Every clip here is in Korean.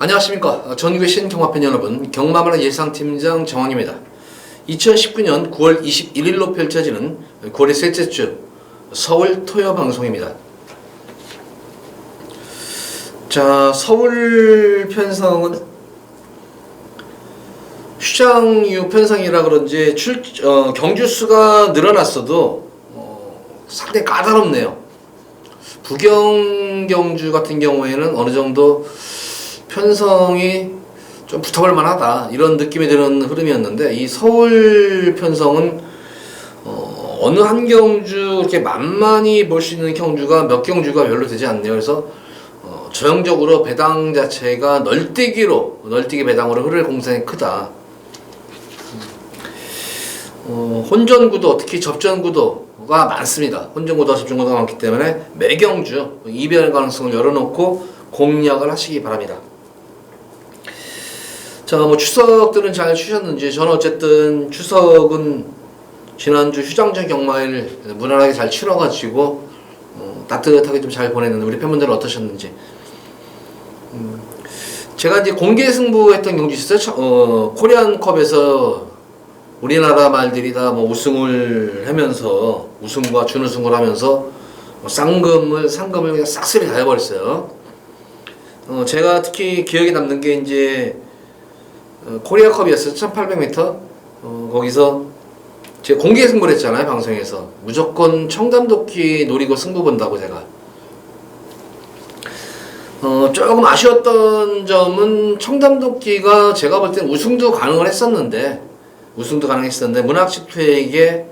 안녕하십니까. 전국의 신경마팬 여러분, 경마만화 예상팀장 정황입니다. 2019년 9월 21일로 펼쳐지는 9월의 셋째 주 서울 토요 방송입니다. 자, 서울 편성은 휴장 이후 편성이라 그런지 경주 수가 늘어났어도 상당히 까다롭네요. 부경 경주 같은 경우에는 어느 정도 편성이 좀 붙어볼 만하다 이런 느낌이 드는 흐름이었는데, 이 서울 편성은 어느 한 경주 이렇게 만만히 볼 수 있는 경주가 몇 경주가 별로 되지 않네요. 그래서 전형적으로 배당 자체가 널뛰기 배당으로 흐를 공산이 크다. 혼전구도, 특히 접전구도가 많습니다. 혼전구도와 접전구도가 많기 때문에 매경주 이변 가능성을 열어놓고 공략을 하시기 바랍니다. 자, 추석들은 잘 추셨는지, 저는 어쨌든 추석은 지난주 휴장전 경마일 무난하게 잘 치러가지고 따뜻하게 좀 잘 보냈는데, 우리 팬분들은 어떠셨는지. 제가 이제 공개 승부했던 경주 있었어요. 코리안컵에서 우리나라 말들이 다 우승을 하면서, 우승과 준우승을 하면서 상금을 그냥 싹쓸이 다 해버렸어요. 제가 특히 기억에 남는 게 이제 코리아컵이었어요. 1800m. 거기서 제가 공개 승부를 했잖아요, 방송에서. 무조건 청담도끼 노리고 승부 본다고 제가. 조금 아쉬웠던 점은 청담도끼가 제가 볼 땐 우승도 가능했었는데 문학집투에게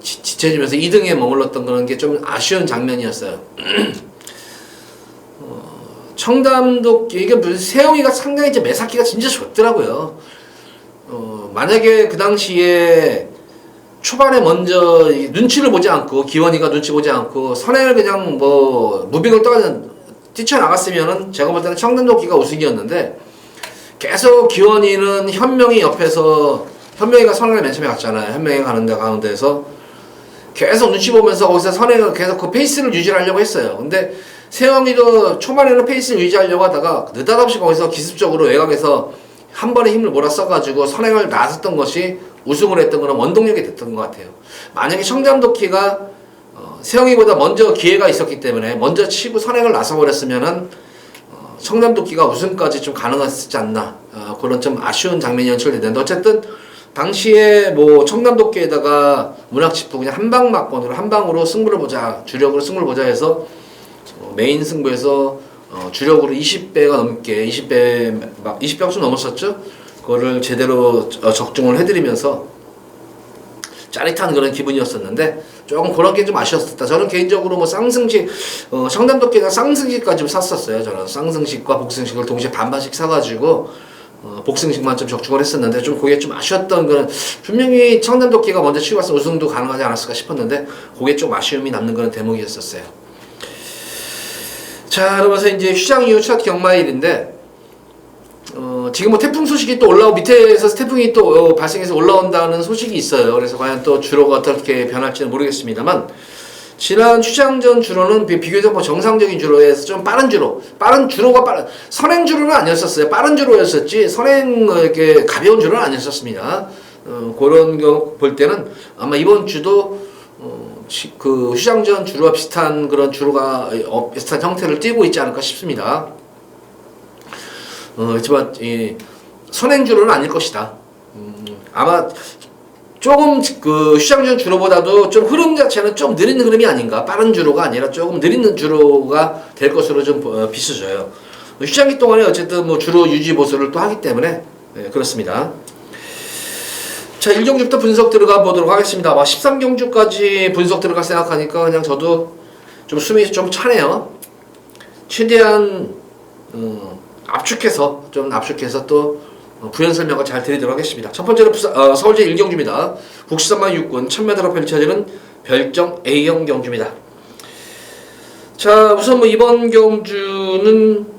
지쳐지면서 2등에 머물렀던 그런 게 좀 아쉬운 장면이었어요. 청담도끼, 이게 무슨 세영이가 상당히 이제 매사기가 진짜 좋더라고요. 만약에 그 당시에 초반에 먼저 눈치를 보지 않고, 기원이가 눈치 보지 않고 선행을 그냥 무빙을 뛰쳐나갔으면은 제가 볼 때는 청담도끼가 우승이었는데, 계속 기원이는 현명이 옆에서, 현명이가 선행을 맨 처음에 갔잖아요. 현명이가 가운데에서 계속 눈치 보면서 거기서 선행을 계속 그 페이스를 유지하려고 했어요. 근데 세영이도 초반에는 페이스를 유지하려고 하다가 느닷없이 거기서 기습적으로 외곽에서 한 번에 힘을 몰아써가지고 선행을 나섰던 것이 우승을 했던 그런 원동력이 됐던 것 같아요. 만약에 청담도끼가 세영이보다 먼저 기회가 있었기 때문에 먼저 치고 선행을 나서버렸으면은 청담도끼가 우승까지 좀 가능했지 않나, 그런 좀 아쉬운 장면이 연출되는데, 어쨌든 당시에 청담도끼에다가 문학집도 그냥 한 방으로 승부를 보자, 주력으로 승부를 보자 해서 메인 승부에서 주력으로 20배가 넘게, 20배가 좀 넘었었죠. 그거를 제대로 적중을 해드리면서 짜릿한 그런 기분이었었는데, 조금 그런 게 좀 아쉬웠었다. 저는 개인적으로 쌍승식, 청담도끼가 쌍승식까지 샀었어요. 저는 쌍승식과 복승식을 동시에 반반씩 사가지고 복승식만 좀 적중을 했었는데, 좀 그게 좀 아쉬웠던 거는, 분명히 청담도끼가 먼저 치고 갔으면 우승도 가능하지 않았을까 싶었는데, 그게 좀 아쉬움이 남는 그런 대목이었었어요. 자, 그러면서 이제 휴장 이후 첫 경마일인데, 지금 태풍 소식이 또 밑에서 태풍이 또 발생해서 올라온다는 소식이 있어요. 그래서 과연 또 주로가 어떻게 변할지는 모르겠습니다만, 지난 휴장전 주로는 비교적 정상적인 주로에서 좀 빠른 주로가 선행 주로는 아니었었어요. 빠른 주로였었지 이렇게 가벼운 주로는 아니었었습니다. 그런 거 볼 때는 아마 이번 주도 그 휴장전 주로와 비슷한 그런 주로가 비슷한 형태를 띠고 있지 않을까 싶습니다. 그렇지만 선행주로는 아닐 것이다. 아마 조금 그 휴장전 주로보다도 좀 흐름 자체는 좀 느린 흐름이 아닌가, 빠른 주로가 아니라 조금 느린 주로가 될 것으로 좀 비춰져요. 휴장기 동안에 어쨌든 주로 유지 보수를 또 하기 때문에 그렇습니다. 자, 1경주부터 분석 들어가 보도록 하겠습니다. 13경주까지 분석 들어갈 생각하니까 그냥 저도 좀 숨이 좀 차네요. 최대한 압축해서 또 부연 설명을 잘 드리도록 하겠습니다. 첫 번째로 서울제 1경주입니다. 국시선만 6군 1000m로 펼쳐지는 별정 A형 경주입니다. 자, 우선 이번 경주는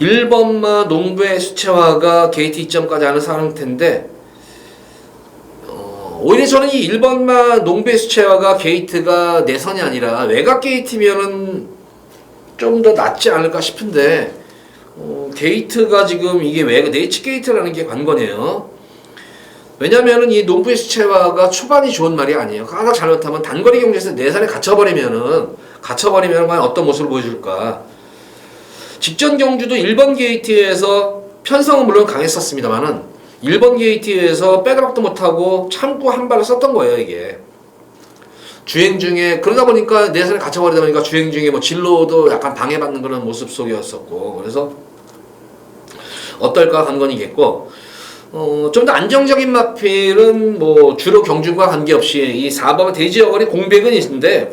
1번마 농부의 수채화가 게이트 2점까지 하는 상태인데, 오히려 저는 이 1번마 농부의 수채화가 게이트가 내선이 아니라 외곽 게이트면은 좀 더 낫지 않을까 싶은데 게이트가 지금 이게 왜 네이치 게이트라는 게 관건이에요. 왜냐면은 이 농부의 수채화가 초반이 좋은 말이 아니에요. 하나 잘못하면 단거리 경주에서 내산에 갇혀버리면은 과연 어떤 모습을 보여줄까. 직전 경주도 1번 게이트에서 편성은 물론 강했었습니다만은 1번 게이트에서 백업도 못하고 참고 한 발을 썼던 거예요 이게. 주행 중에 그러다 보니까 내산에 갇혀버리다 보니까 주행 중에 뭐 진로도 약간 방해받는 그런 모습 속이었었고, 그래서 어떨까 관건이겠고, 좀 더 안정적인 마필은 뭐 주로 경주과 관계없이 이 4번 대지어거리 공백은 있는데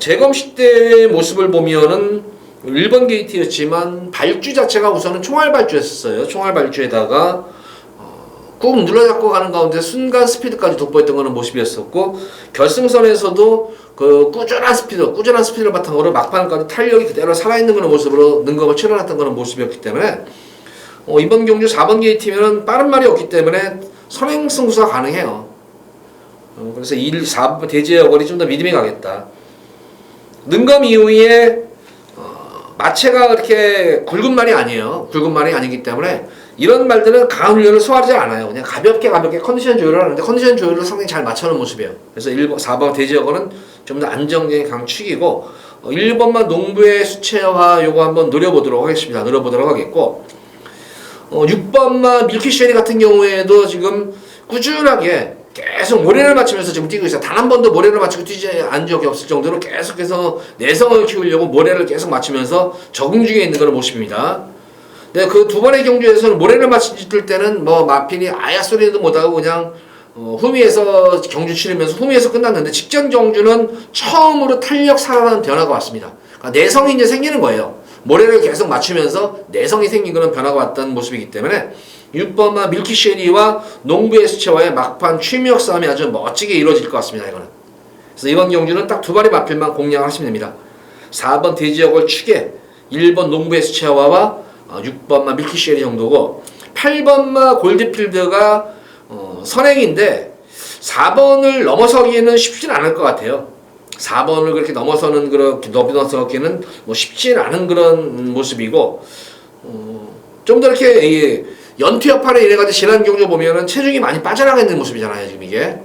재검식 때 모습을 보면은 1번 게이트였지만 발주 자체가 우선은 총알 발주였었어요. 총알 발주에다가 꾹 눌러잡고 가는 가운데 순간 스피드까지 돋보였던 거는 모습이었었고, 결승선에서도 그 꾸준한 스피드를 바탕으로 막판까지 탄력이 그대로 살아있는 그런 모습으로 능검을 치러놨던 그런 모습이었기 때문에 이번 경주 4번 게이트면은 빠른 말이 없기 때문에 선행 승부가 가능해요. 그래서 4번 대지의 어거리 좀 더 믿음이 가겠다. 능검 이후에 마체가 그렇게 굵은 말이 아니에요. 굵은 말이 아니기 때문에 이런 말들은 강한 훈련을 소화하지 않아요. 그냥 가볍게 컨디션 조율을 하는데 컨디션 조율을 상당히 잘 맞춰놓은 모습이에요. 그래서 4번 대지어거는 좀 더 안정적인 강축이고 1번만 농부의 수채화 요거 한번 노려보도록 하겠습니다. 노려보도록 하겠고 6번만 밀키쉐리 같은 경우에도 지금 꾸준하게 계속 모래를 맞추면서 지금 뛰고 있어요. 단 한 번도 모래를 맞추고 뛰지 않은 적이 없을 정도로 계속해서 내성을 키우려고 모래를 계속 맞추면서 적응 중에 있는 그런 모습입니다. 네, 그 두 번의 경주에서는 모래를 맞출 때는 뭐 마필이 아야 소리도 못하고 그냥 후미에서 경주 치르면서 후미에서 끝났는데, 직전 경주는 처음으로 탄력 살아나는 변화가 왔습니다. 그러니까 내성이 이제 생기는 거예요. 모래를 계속 맞추면서 내성이 생긴 그런 변화가 왔던 모습이기 때문에 6번마 밀키쉐리와 농부의 수채화의 막판 취미역 싸움이 아주 멋지게 이루어질 것 같습니다. 이거는. 그래서 이번 경주는 딱 두 발의 마필만 공략하시면 됩니다. 4번 대지역을 추게 1번 농부의 수채화와 6번마 밀키쉐리 정도고, 8번마 골드필드가 선행인데 4번을 넘어서기에는 쉽진 않을 것 같아요. 4번을 그렇게 넘어서는 넘어서기는 뭐 쉽진 않은 그런 모습이고, 좀 더 이렇게 연투 여파를 이래가지고 지난 경주 보면은 체중이 많이 빠져나가 있는 모습이잖아요. 지금 이게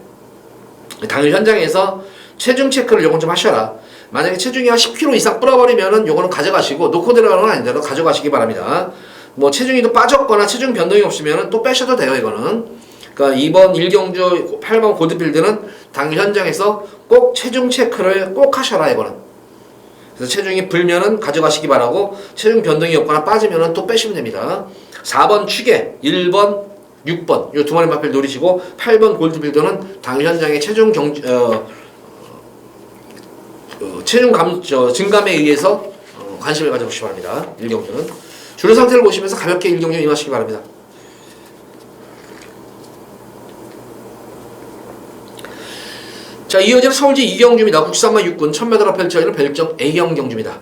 당일 현장에서 체중 체크를 요건 좀 하셔라. 만약에 체중이 한 10kg 이상 불어버리면은 요거는 가져가시고, 놓고 들어가는 건 아닌데도 가져가시기 바랍니다. 뭐 체중이 또 빠졌거나 체중 변동이 없으면은 또 빼셔도 돼요. 이거는. 그러니까 이번 1경주 8번 골드필드는 당일 현장에서 꼭 체중 체크를 꼭 하셔라. 이거는. 그래서 체중이 불면은 가져가시기 바라고, 체중 변동이 없거나 빠지면은 또 빼시면 됩니다. 4번 추계, 1번, 6번 요 두 마리 마필 노리시고, 8번 골드필드는 당일 현장의 체중 증감에 의해서 관심을 가져보시기 바랍니다. 1경주는 주로 상태를 보시면서 가볍게 1경주 임하시기 바랍니다. 자, 이어지는 서울시 2경주입니다. 국산마 6군 1000m로 펼쳐지는 별정 A형 경주입니다.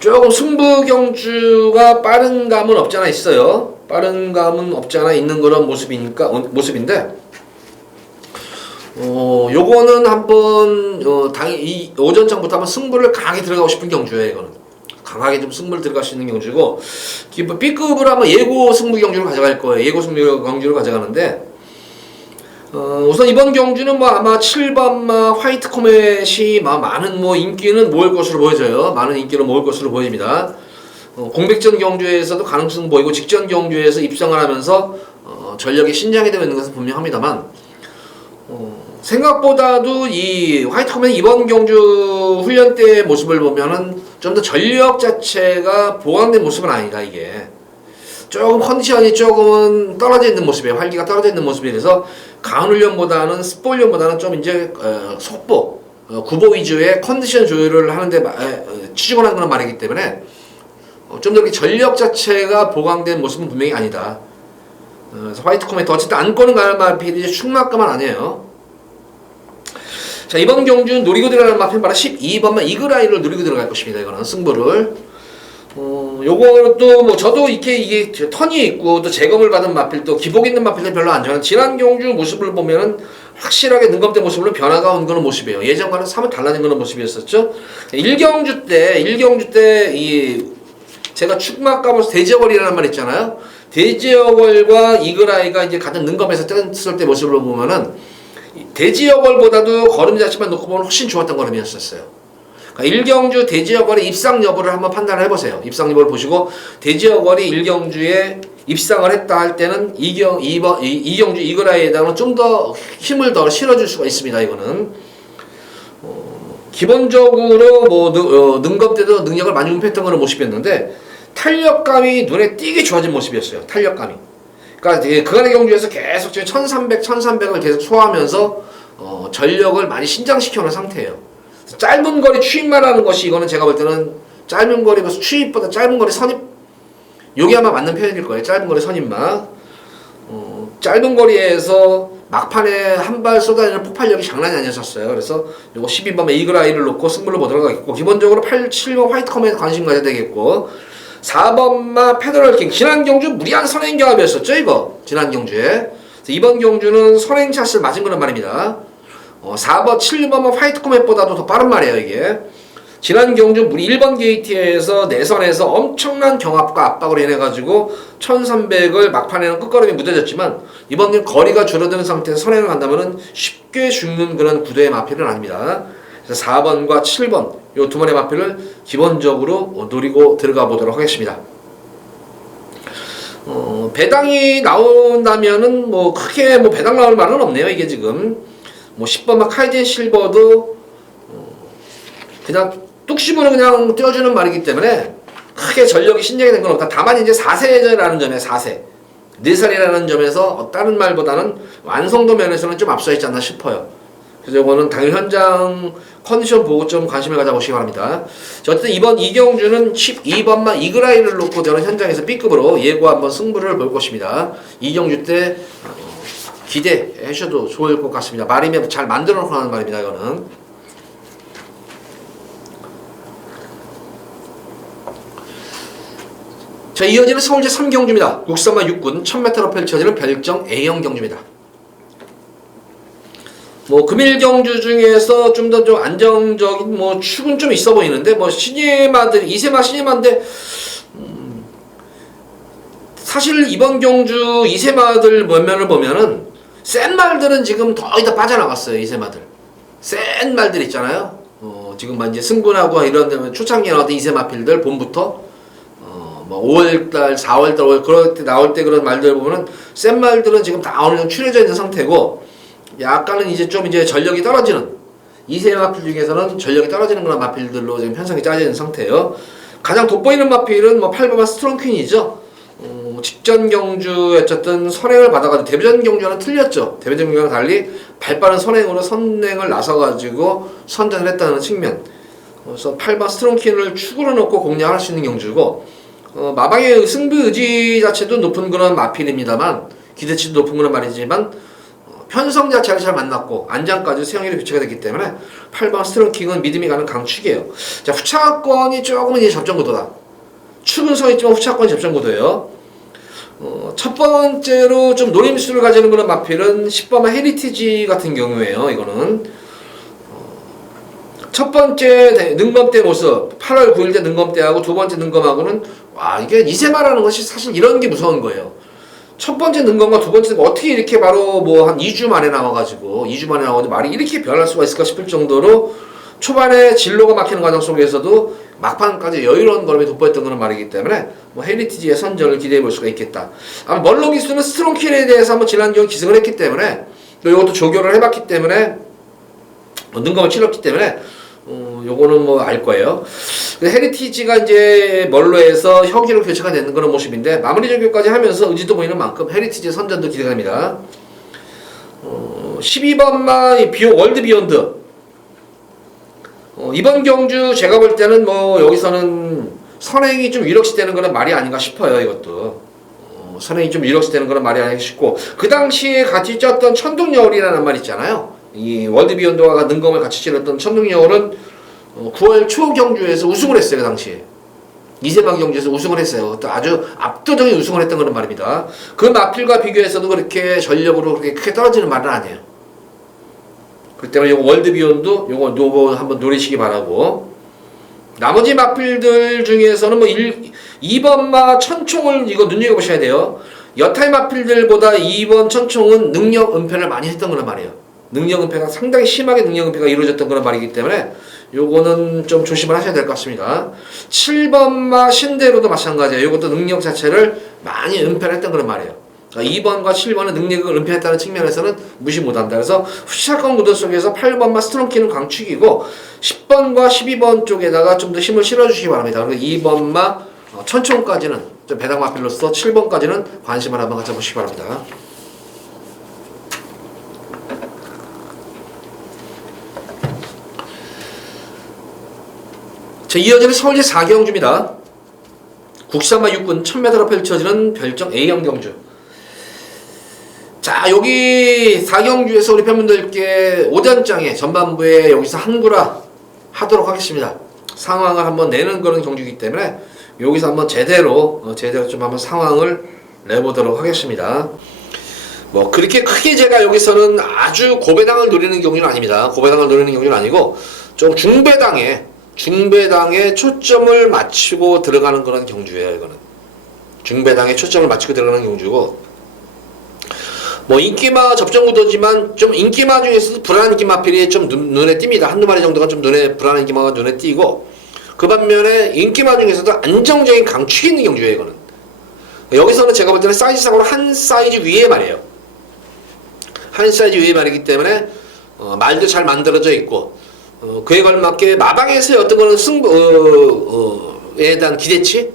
조금 승부 경주가 빠른 감은 없지 않아 있어요. 빠른 감은 없지 않아 있는 그런 모습인데, 요거는 한번 이 오전장부터 한번 승부를 강하게 들어가고 싶은 경주예요. 이거는 강하게 좀 승부를 들어갈 수 있는 경주고, B급으로 한번 예고 승부 경주를 가져갈 거예요. 예고 승부 경주를 가져가는데, 우선 이번 경주는 뭐 아마 7번마 화이트 코멧이 많은 뭐 인기는 모을 것으로 보여져요. 많은 인기를 모을 것으로 보입니다. 공백전 경주에서도 가능성 보이고, 직전 경주에서 입성을 하면서 전력이 신장이 되고 있는 것은 분명합니다만, 생각보다도 이 화이트 코멧 이번 경주 훈련 때의 모습을 보면은 좀 더 전력 자체가 보강된 모습은 아니다. 이게 조금 컨디션이 조금은 떨어져 있는 모습이에요. 활기가 떨어져 있는 모습이라서 강한 훈련보다는 스포 훈련보다는 좀 이제 속보, 구보 위주의 컨디션 조율을 하는데 치중을 하는 그런 말이기 때문에 좀 더 이렇게 전력 자체가 보강된 모습은 분명히 아니다. 그래서 화이트 코멧 어쨌든 안고는 가는 마필이 충만감은 아니에요. 자, 이번 경주는 노리고 들어가는 마필 바로 12번만 이그라이를 노리고 들어갈 것입니다. 이거는 승부를. 요것도 뭐 저도 이게 턴이 있고 또 재검을 받은 마필, 또 기복 있는 마필은 별로 안 좋아하는, 지난 경주 모습을 보면은 확실하게 능검대 모습으로 변화가 온 그런 모습이에요. 예전과는 사뭇 달라진 그런 모습이었었죠. 일경주 때 이 제가 축막 가보면서 대지어걸이라는 말 있잖아요. 대지어걸과 이글아이가 이제 같은 능검에서 떴을 때 모습으로 보면은 대지어걸보다도 걸음 자체만 놓고 보면 훨씬 좋았던 걸음이었었어요. 그러니까 일경주 대지어걸의 입상 여부를 한번 판단을 해보세요. 입상 여부를 보시고 대지어걸이 일경주에 입상을 했다 할 때는 이경주 이글아이에다가 좀 더 힘을 더 실어줄 수가 있습니다. 이거는 기본적으로 뭐 능검 때도 능력을 많이 은폐했던 그런 모습이었는데 탄력감이 눈에 띄게 좋아진 모습이었어요. 탄력감이. 그러니까 그간의 경주에서 계속 지금 1300을 계속 소화하면서 전력을 많이 신장시켜 놓은 상태예요. 짧은 거리 추입만 하는 것이 이거는 제가 볼 때는 짧은 거리 추입보다 짧은 거리 선입 요게 아마 맞는 표현일 거예요. 짧은 거리 선입만. 짧은 거리에서 막판에 한 발 쏟아지는 폭발력이 장난이 아니었었어요. 그래서 요거 12번에 이글아이를 놓고 승부를 보도록 하겠고 기본적으로 7번 화이트컴에 관심 가져야 되겠고 4번마 페더럴킹 지난 경주 무리한 선행 경합이었었죠. 이거 지난 경주에 이번 경주는 선행 샷을 맞은 거란 말입니다. 4번 7번마 화이트컴에보다도 더 빠른 말이에요. 이게 지난 경주 무리 1번 게이트에서 내선에서 엄청난 경합과 압박으로 인해가지고 1300을 막판에는 끝걸음이 무뎌졌지만 이번 경우 거리가 줄어드는 상태에서 선행을 간다면 쉽게 죽는 그런 구도의 마필은 아닙니다. 그래서 4번과 7번 이 두 번의 마필을 기본적으로 노리고 들어가 보도록 하겠습니다. 배당이 나온다면은 뭐 크게 뭐 배당 나올 말은 없네요. 이게 지금 뭐 10번마 카이젠 실버도 그냥 뚝심으로 그냥 띄워주는 말이기 때문에 크게 전력이 신장이 된 건 없다. 다만 이제 4세라는 점에 4세 4살이라는 점에서 다른 말보다는 완성도 면에서는 좀 앞서 있지 않나 싶어요. 그래서 이거는 당일 현장 컨디션 보고 좀 관심을 가져보시기 바랍니다. 어쨌든 이번 이경주는 12번만 이글아이를 놓고 저는 현장에서 B급으로 예고 한번 승부를 볼 것입니다. 이경주 때 기대해 주셔도 좋을 것 같습니다. 말이면 잘 만들어 놓고 하는 말입니다. 이거는 자, 이어지는 서울제 3경주입니다. 국산마 6군 1000m로 펼쳐지는 별정 A형 경주입니다. 뭐 금일 경주 중에서 좀 더 좀 안정적인 뭐 축은 좀 있어 보이는데 뭐 신예마들 이세마 신예마인데 사실 이번 경주 이세마들 면면을 보면은 센 말들은 지금 거의 다 빠져나갔어요. 이세마들 센 말들 있잖아요. 지금 막 이제 승분하고 이런 데면 초창기에 나왔던 이세마필들 봄부터 뭐 5월달, 4월달, 그럴 때 나올 때 그런 말들 보면은 센 말들은 지금 다 어느 정도 추려져 있는 상태고 약간은 이제 좀 이제 전력이 떨어지는 이세 마필 중에서는 전력이 떨어지는 그런 마필들로 지금 편성이 짜져 있는 상태예요. 가장 돋보이는 마필은 뭐 8번마 스트롱퀸이죠. 직전 경주에 어쨌든 선행을 받아가지고 데뷔전 경주와는 틀렸죠. 데뷔전 경주와는 달리 발빠른 선행으로 선행을 나서가지고 선전을 했다는 측면. 그래서 8번 스트롱퀸을 축으로 놓고 공략할 수 있는 경주고 마방의 승부 의지 자체도 높은 그런 마필입니다만 기대치도 높은 그런 말이지만 편성 자체가 잘 만났고 안장까지 세영이로 교체가 됐기 때문에 8번 스트롱킹은 믿음이 가는 강축이에요. 자, 후차권이 조금은 이제 접전구도다. 축은 서 있지만 후차권이 접전구도예요. 첫 번째로 좀 노림수를 가지는 그런 마필은 10번마 헤리티지 같은 경우에요. 이거는 첫 번째 능검대 모습 8월 9일 때 능검대하고 두 번째 능검하고는 와 이게 이세마라는 것이 사실 이런 게 무서운 거예요. 첫 번째 능검과 두 번째 어떻게 이렇게 바로 뭐 한 2주 만에 나와가지고 말이 이렇게 변할 수가 있을까 싶을 정도로 초반에 진로가 막히는 과정 속에서도 막판까지 여유로운 걸음이 돋보였던 그런 말이기 때문에 뭐 헤리티지의 선전을 기대해 볼 수가 있겠다. 아마 멀로 기수는 스트롱킨에 대해서 한번 지난 경우 기승을 했기 때문에 또 이것도 조교를 해봤기 때문에 능검을 치렀기 때문에 요거는 뭐 알 거예요. 헤리티지가 이제 멀로에서 혁이로 교체가 되는 그런 모습인데 마무리 조교까지 하면서 의지도 보이는 만큼 헤리티지 선전도 기대됩니다. 12번마 월드 비욘드 이번 경주 제가 볼 때는 뭐 여기서는 선행이 좀 유력시 되는 그런 말이 아닌가 싶어요. 이것도 선행이 좀 유력시 되는 그런 말이 아닌가 싶고 그 당시에 같이 쪘던 천둥여울이라는 말 있잖아요. 이 월드 비욘드와 능검을 같이 치렀던 천둥여울은 9월 초 경주에서 우승을 했어요. 그 당시에 이세방 경주에서 우승을 했어요. 또 아주 압도적인 우승을 했던 그런 말입니다. 그 마필과 비교해서도 그렇게 전력으로 그렇게 크게 떨어지는 말은 아니에요. 그렇기 때문에 요거 월드비욘도 요거 한번 노리시기 바라고. 나머지 마필들 중에서는 뭐 2번마 천총을 이거 눈여겨보셔야 돼요. 여타의 마필들보다 2번 천총은 능력 은폐를 많이 했던 거란 말이에요. 능력 은폐가 상당히 심하게 능력 은폐가 이루어졌던 그런 말이기 때문에 요거는 좀 조심을 하셔야 될 것 같습니다. 7번마 신대로도 마찬가지예요. 요것도 능력 자체를 많이 은폐를 했던 그런 말이에요. 2번과 7번은 능력을 은폐했다는 측면에서는 무시 못한다. 그래서 후시사건 구도 속에서 8번마 스트롱키는 강축이고 10번과 12번 쪽에다가 좀 더 힘을 실어주시기 바랍니다. 그리고 2번마 천총까지는 좀 배당 마필로서 7번까지는 관심을 한번 가져보시기 바랍니다. 자, 이어지는 서울시 4경주입니다. 국산마 육군 1000m로 펼쳐지는 별정 A형 경주. 자, 여기 4경주에서 우리 팬분들께 오전장에 전반부에 여기서 한구라 하도록 하겠습니다. 상황을 한번 내는 그런 경주이기 때문에 여기서 한번 제대로 좀 한번 상황을 내보도록 하겠습니다. 뭐 그렇게 크게 제가 여기서는 아주 고배당을 노리는 경주는 아닙니다. 고배당을 노리는 경주는 아니고 좀 중배당에 초점을 맞추고 들어가는 그런 경주예요. 이거는 중배당에 초점을 맞추고 들어가는 경주고, 뭐 인기마 접전구도지만 좀 인기마 중에서도 불안한 인기마필이 좀 눈에 띕니다. 한두 마리 정도가 좀 불안한 인기마가 눈에 띄고, 그 반면에 인기마 중에서도 안정적인 강축이 있는 경주예요. 이거는 여기서는 제가 볼 때는 사이즈상으로 한 사이즈 위에 말이에요. 한 사이즈 위에 말이기 때문에 말도 잘 만들어져 있고, 그에 걸맞게 마방에서의 어떤 거는 승부에 대한 기대치,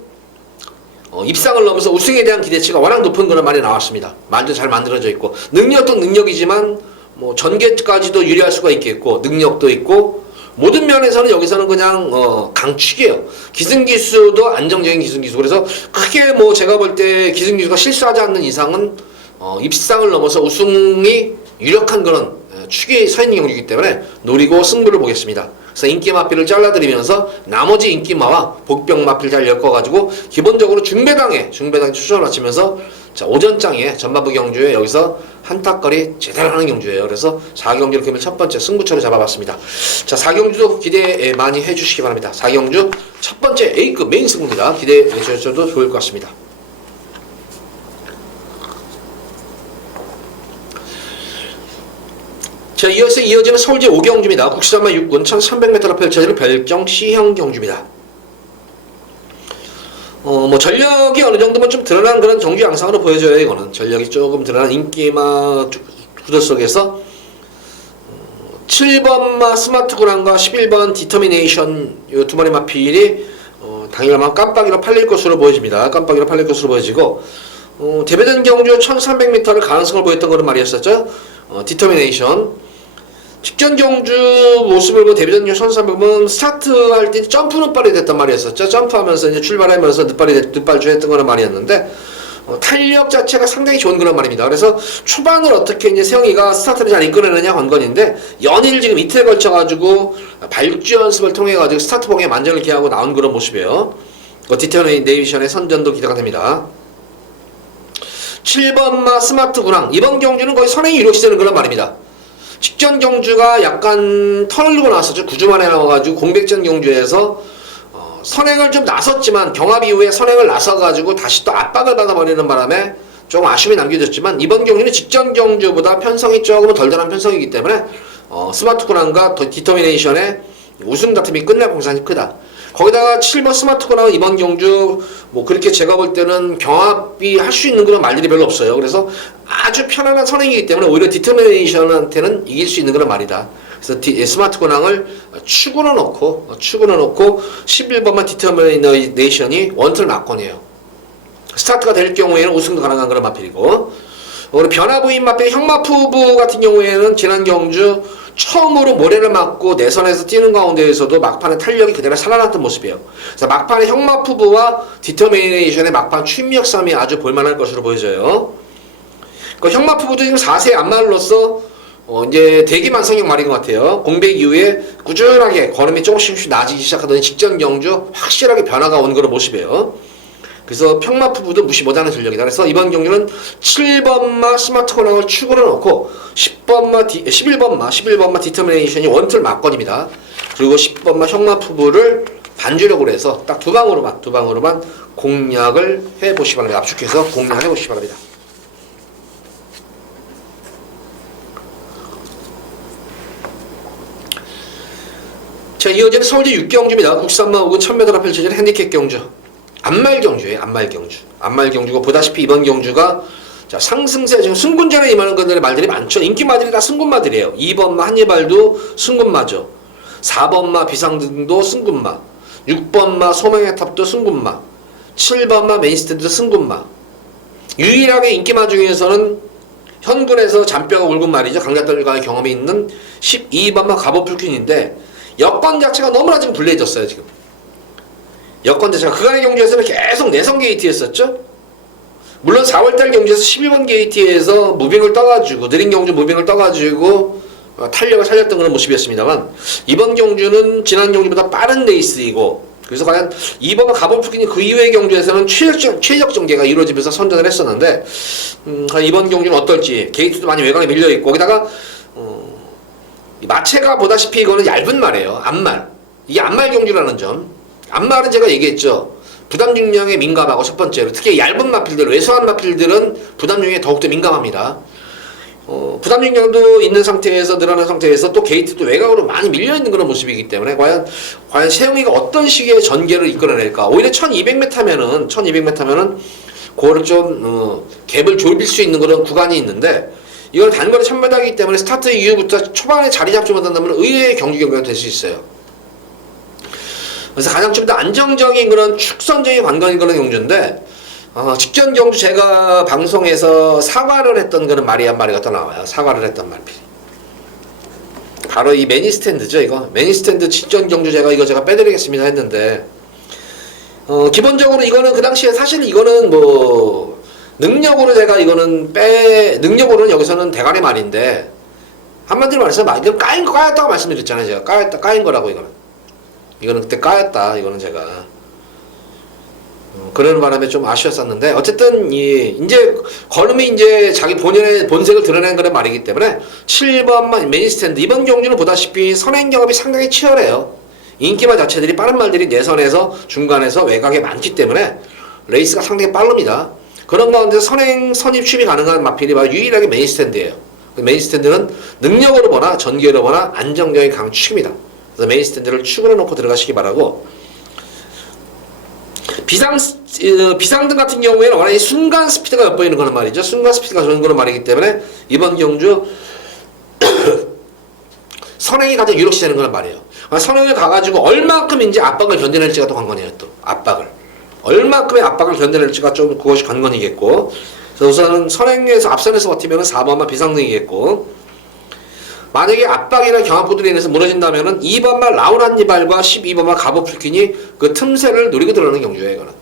입상을 넘어서 우승에 대한 기대치가 워낙 높은 그런 말이 나왔습니다. 말도 잘 만들어져 있고, 능력도 능력이지만 뭐 전개까지도 유리할 수가 있겠고, 능력도 있고, 모든 면에서는 여기서는 그냥 강축이에요. 기승기수도 안정적인 기승기수. 그래서 크게 뭐 제가 볼 때 기승기수가 실수하지 않는 이상은 입상을 넘어서 우승이 유력한 그런 축에 서 있는 경기이기 때문에 노리고 승부를 보겠습니다. 그래서 인기마필을 잘라드리면서 나머지 인기마와 복병마필 잘 엮어가지고 기본적으로 중배당에 추천을 마치면서, 자, 오전장에 전반부 경주에 여기서 한타거리 제대로 하는 경주예요. 그래서 4경주를 금일 첫 번째 승부처로 잡아봤습니다. 자, 4경주도 기대 많이 해주시기 바랍니다. 4경주 첫 번째 A급 메인 승부입니다. 기대해 주셔도 좋을 것 같습니다. 자, 이어서 이어지는 서울제 5경주입니다. 국산마 육군 1300m로 펼쳐지는 별정 C형 경주입니다. 뭐 전력이 어느 정도면 좀 드러난 그런 경주 양상으로 보여져요. 이거는 전력이 조금 드러난 인기마 구도 속에서 7번마 스마트구랑과 11번 디터미네이션 이 두 마리 마필이 당일만 깜빡이로 팔릴 것으로 보여집니다. 깜빡이로 팔릴 것으로 보여지고, 대배전 경주 1300m를 가능성을 보였던 그런 말이었었죠. 디터미네이션 직전 경주 모습을 뭐 데뷔전 경주 1300은 스타트할 때 점프 늑발이 됐단 말이었었죠. 점프하면서 이제 출발하면서 늑발주 했던 거란 말이었는데, 탄력 자체가 상당히 좋은 그런 말입니다. 그래서 초반을 어떻게 이제 세영이가 스타트를 잘 이끌어내느냐 관건인데, 연일 지금 이틀에 걸쳐가지고 발주 연습을 통해가지고 스타트봉에 만전을 기하고 나온 그런 모습이에요. 디터미네이션의 선전도 기대가 됩니다. 7번마 스마트구랑 이번 경주는 거의 선행이 이루어지는 그런 말입니다. 직전 경주가 약간 턴을 두고 나왔었죠. 9주 만에 나와가지고 공백전 경주에서 선행을 좀 나섰지만 경합 이후에 선행을 나서가지고 다시 또 압박을 받아버리는 바람에 조금 아쉬움이 남겨졌지만, 이번 경주는 직전 경주보다 편성이 조금 덜덜한 편성이기 때문에 스마트구랑과 디터미네이션의 우승 다툼이 끝날 공산이 크다. 거기다가 7번 스마트구랑은 이번 경주 뭐 그렇게 제가 볼 때는 경합이 할 수 있는 그런 말들이 별로 없어요. 그래서 아주 편안한 선행이기 때문에 오히려 디터미네이션한테는 이길 수 있는 그런 말이다. 그래서 스마트구랑을 축으로 놓고 11번만 디터미네이션이 원투를 낙권이에요. 스타트가 될 경우에는 우승도 가능한 그런 마필이고, 우리 변화부인 마필 형마푸부 같은 경우에는 지난 경주 처음으로 모래를 맞고 내선에서 뛰는 가운데에서도 막판에 탄력이 그대로 살아났던 모습이에요. 그래서 막판에 형마푸부와 디터미네이션의 막판 추임력 싸움이 아주 볼만할 것으로 보여져요. 그 형마푸부도 지금 4세 안말로서 이제 대기만성형 말인 것 같아요. 공백 이후에 꾸준하게 걸음이 조금씩 나아지기 시작하더니 직전 경주 확실하게 변화가 온 그런 모습이에요. 그래서 평마푸부도 무시 못하는 전력이다. 그래서 이번 경기는 7번마 스마트 코너를 축으로 넣고 11번마 디터미네이션이 원툴 막건입니다. 그리고 10번마 형마푸부를 반주력으로 해서 딱 두 방으로만 공략을 해보시기 바랍니다. 압축해서 공략해 보시기 바랍니다. 자, 이어지는 서울대 6경주입니다. 국산마 혹은 1000m가 펼쳐지는 핸디캡 경주. 안말 경주예요. 안말 경주고 보다시피 이번 경주가 자, 상승세 지금 승군전에 임하는 것들의 말들이 많죠. 인기마들이 다 승군마들이에요. 2번마 한예발도 승군마죠. 4번마 비상등도 승군마. 6번마 소망의 탑도 승군마. 7번마 메인스탠드도 승군마. 유일하게 인기마 중에서는 현군에서 잔뼈가 울군 말이죠. 강자들과의 경험이 있는 12번마 갑오풀퀸인데 여건 자체가 너무나 지금 불리해졌어요. 지금 여건 자체가 그간의 경주에서는 계속 내성 게이트였었죠. 물론 4월달 경주에서 11번 게이트에서 무빙을 떠가지고 느린 경주 무빙을 떠가지고 탄력을 살렸던 그런 모습이었습니다만 이번 경주는 지난 경주보다 빠른 레이스이고 그래서 과연 이번 갑오풀퀸이 그 이후의 경주에서는 최적 전개가 이루어지면서 선전을 했었는데 이번 경주는 어떨지 게이트도 많이 외곽에 밀려있고 거기다가 마체가 보다시피 이거는 얇은 말이에요. 앞말. 이게 앞말 경주라는 점. 앞말은 제가 얘기했죠. 부담 중량에 민감하고 첫 번째로 특히 얇은 마필들, 왜소한 마필들은 부담 중량에 더욱더 민감합니다. 부담 중량도 있는 상태에서 늘어난 상태에서 또 게이트도 외곽으로 많이 밀려있는 그런 모습이기 때문에 과연 세웅이가 어떤 식의 전개를 이끌어낼까. 오히려 1200m면은 그거를 좀 갭을 좁힐 수 있는 그런 구간이 있는데 이건 단거리 1000m이기 때문에 스타트 이후부터 초반에 자리 잡지 못한다면 의외의 경기가 될 수 있어요. 그래서 가장 좀 더 안정적인 그런 축선적인 관건인 그런 경주인데 직전 경주 제가 방송에서 사과를 했던 그런 말이 한 마리가 또 나와요. 사과를 했던 말이 바로 이 매니스탠드죠. 이거 매니스탠드 직전 경주 제가 빼드리겠습니다 했는데 기본적으로 이거는 그 당시에 사실 이거는 뭐 능력으로 능력으로는 여기서는 대가리 말인데 한마디로 말해서 이건 까였다고 말씀드렸잖아요. 제가 까인 거라고 이거는 그때 까였다. 이거는 제가 그러는 바람에 좀 아쉬웠었는데 어쨌든 이제 걸음이 이제 자기 본연의 본색을 드러낸 그런 말이기 때문에 7번만 매니스탠드 이번 경주는 보다시피 선행 경험이 상당히 치열해요. 인기마 자체들이 빠른 말들이 내선에서 중간에서 외곽에 많기 때문에 레이스가 상당히 빠릅니다. 그런 가운데 선입 취입이 가능한 마필이 바로 유일하게 메인스탠드예요. 메인스탠드는 능력으로 보나 전개로 보나 안정적인 강축입니다. 그래서 메인스탠드를 축으로 놓고 들어가시기 바라고 비상등 같은 경우에는 워낙 순간 스피드가 엿보이는 그런 말이죠. 순간 스피드가 좋은 그런 말이기 때문에 이번 경주 선행이 가장 유력시 되는 그런 말이에요. 선행을 가가지고 얼만큼 이제 압박을 견뎌낼지가 또 관건이에요. 또 얼만큼의 압박을 견뎌낼지가 좀 그것이 관건이겠고 그래서 우선은 선행에서 앞선에서 버티면 4번만 비상등이겠고 만약에 압박이나 경합구들에 인해서 무너진다면은 2번만 라운한니발과 12번만 갑오풀킨이 그 틈새를 노리고 들어오는 경주예요. 이거는.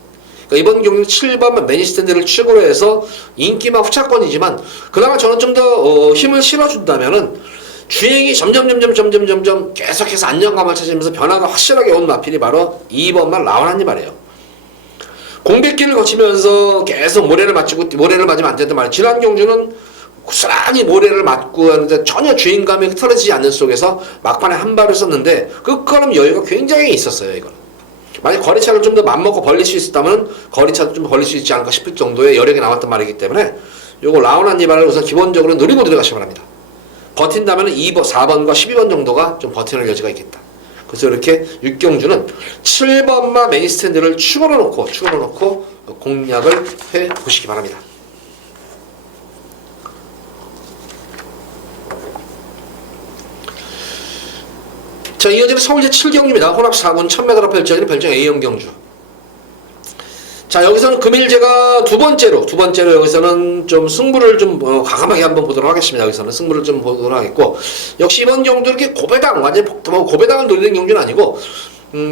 그러니까 이번 경기는 7번만 매니스탠드를 축으로 해서 인기만 후차권이지만 그나마 저는 좀 더 힘을 실어준다면은 주행이 점점 계속해서 안정감을 찾으면서 변화가 확실하게 온 마필이 바로 2번만 라운한니발이에요. 공백기를 거치면서 계속 모래를 맞으면 안 된단 말이에요. 지난 경주는 고스란히 모래를 맞고 하는데 전혀 주행감이 흐트러지지 않는 속에서 막판에 한 발을 썼는데 끝걸음 여유가 굉장히 있었어요. 이거는. 만약 거리차를 좀 더 맘먹고 벌릴 수 있었다면 거리차도 좀 벌릴 수 있지 않을까 싶을 정도의 여력이 나왔단 말이기 때문에 요거 라운한니발을 우선 기본적으로 노리고 들어가시기 바랍니다. 버틴다면 2번, 4번과 12번 정도가 좀 버티는 여지가 있겠다. 그래서 이렇게 6경주는 7번마 메인스탠드를 축으로 놓고 공략을 해 보시기 바랍니다. 자, 이어지는 서울제 7경주입니다. 혼합 4군 1000m로 펼쳐지는 별정 A형 경주. 자, 여기서는 금일 제가 두 번째로 여기서는 좀 승부를 좀 과감하게 한번 보도록 하겠습니다. 여기서는 승부를 좀 보도록 하겠고 역시 이번 경주 이렇게 완전히 고배당을 노리는 경주는 아니고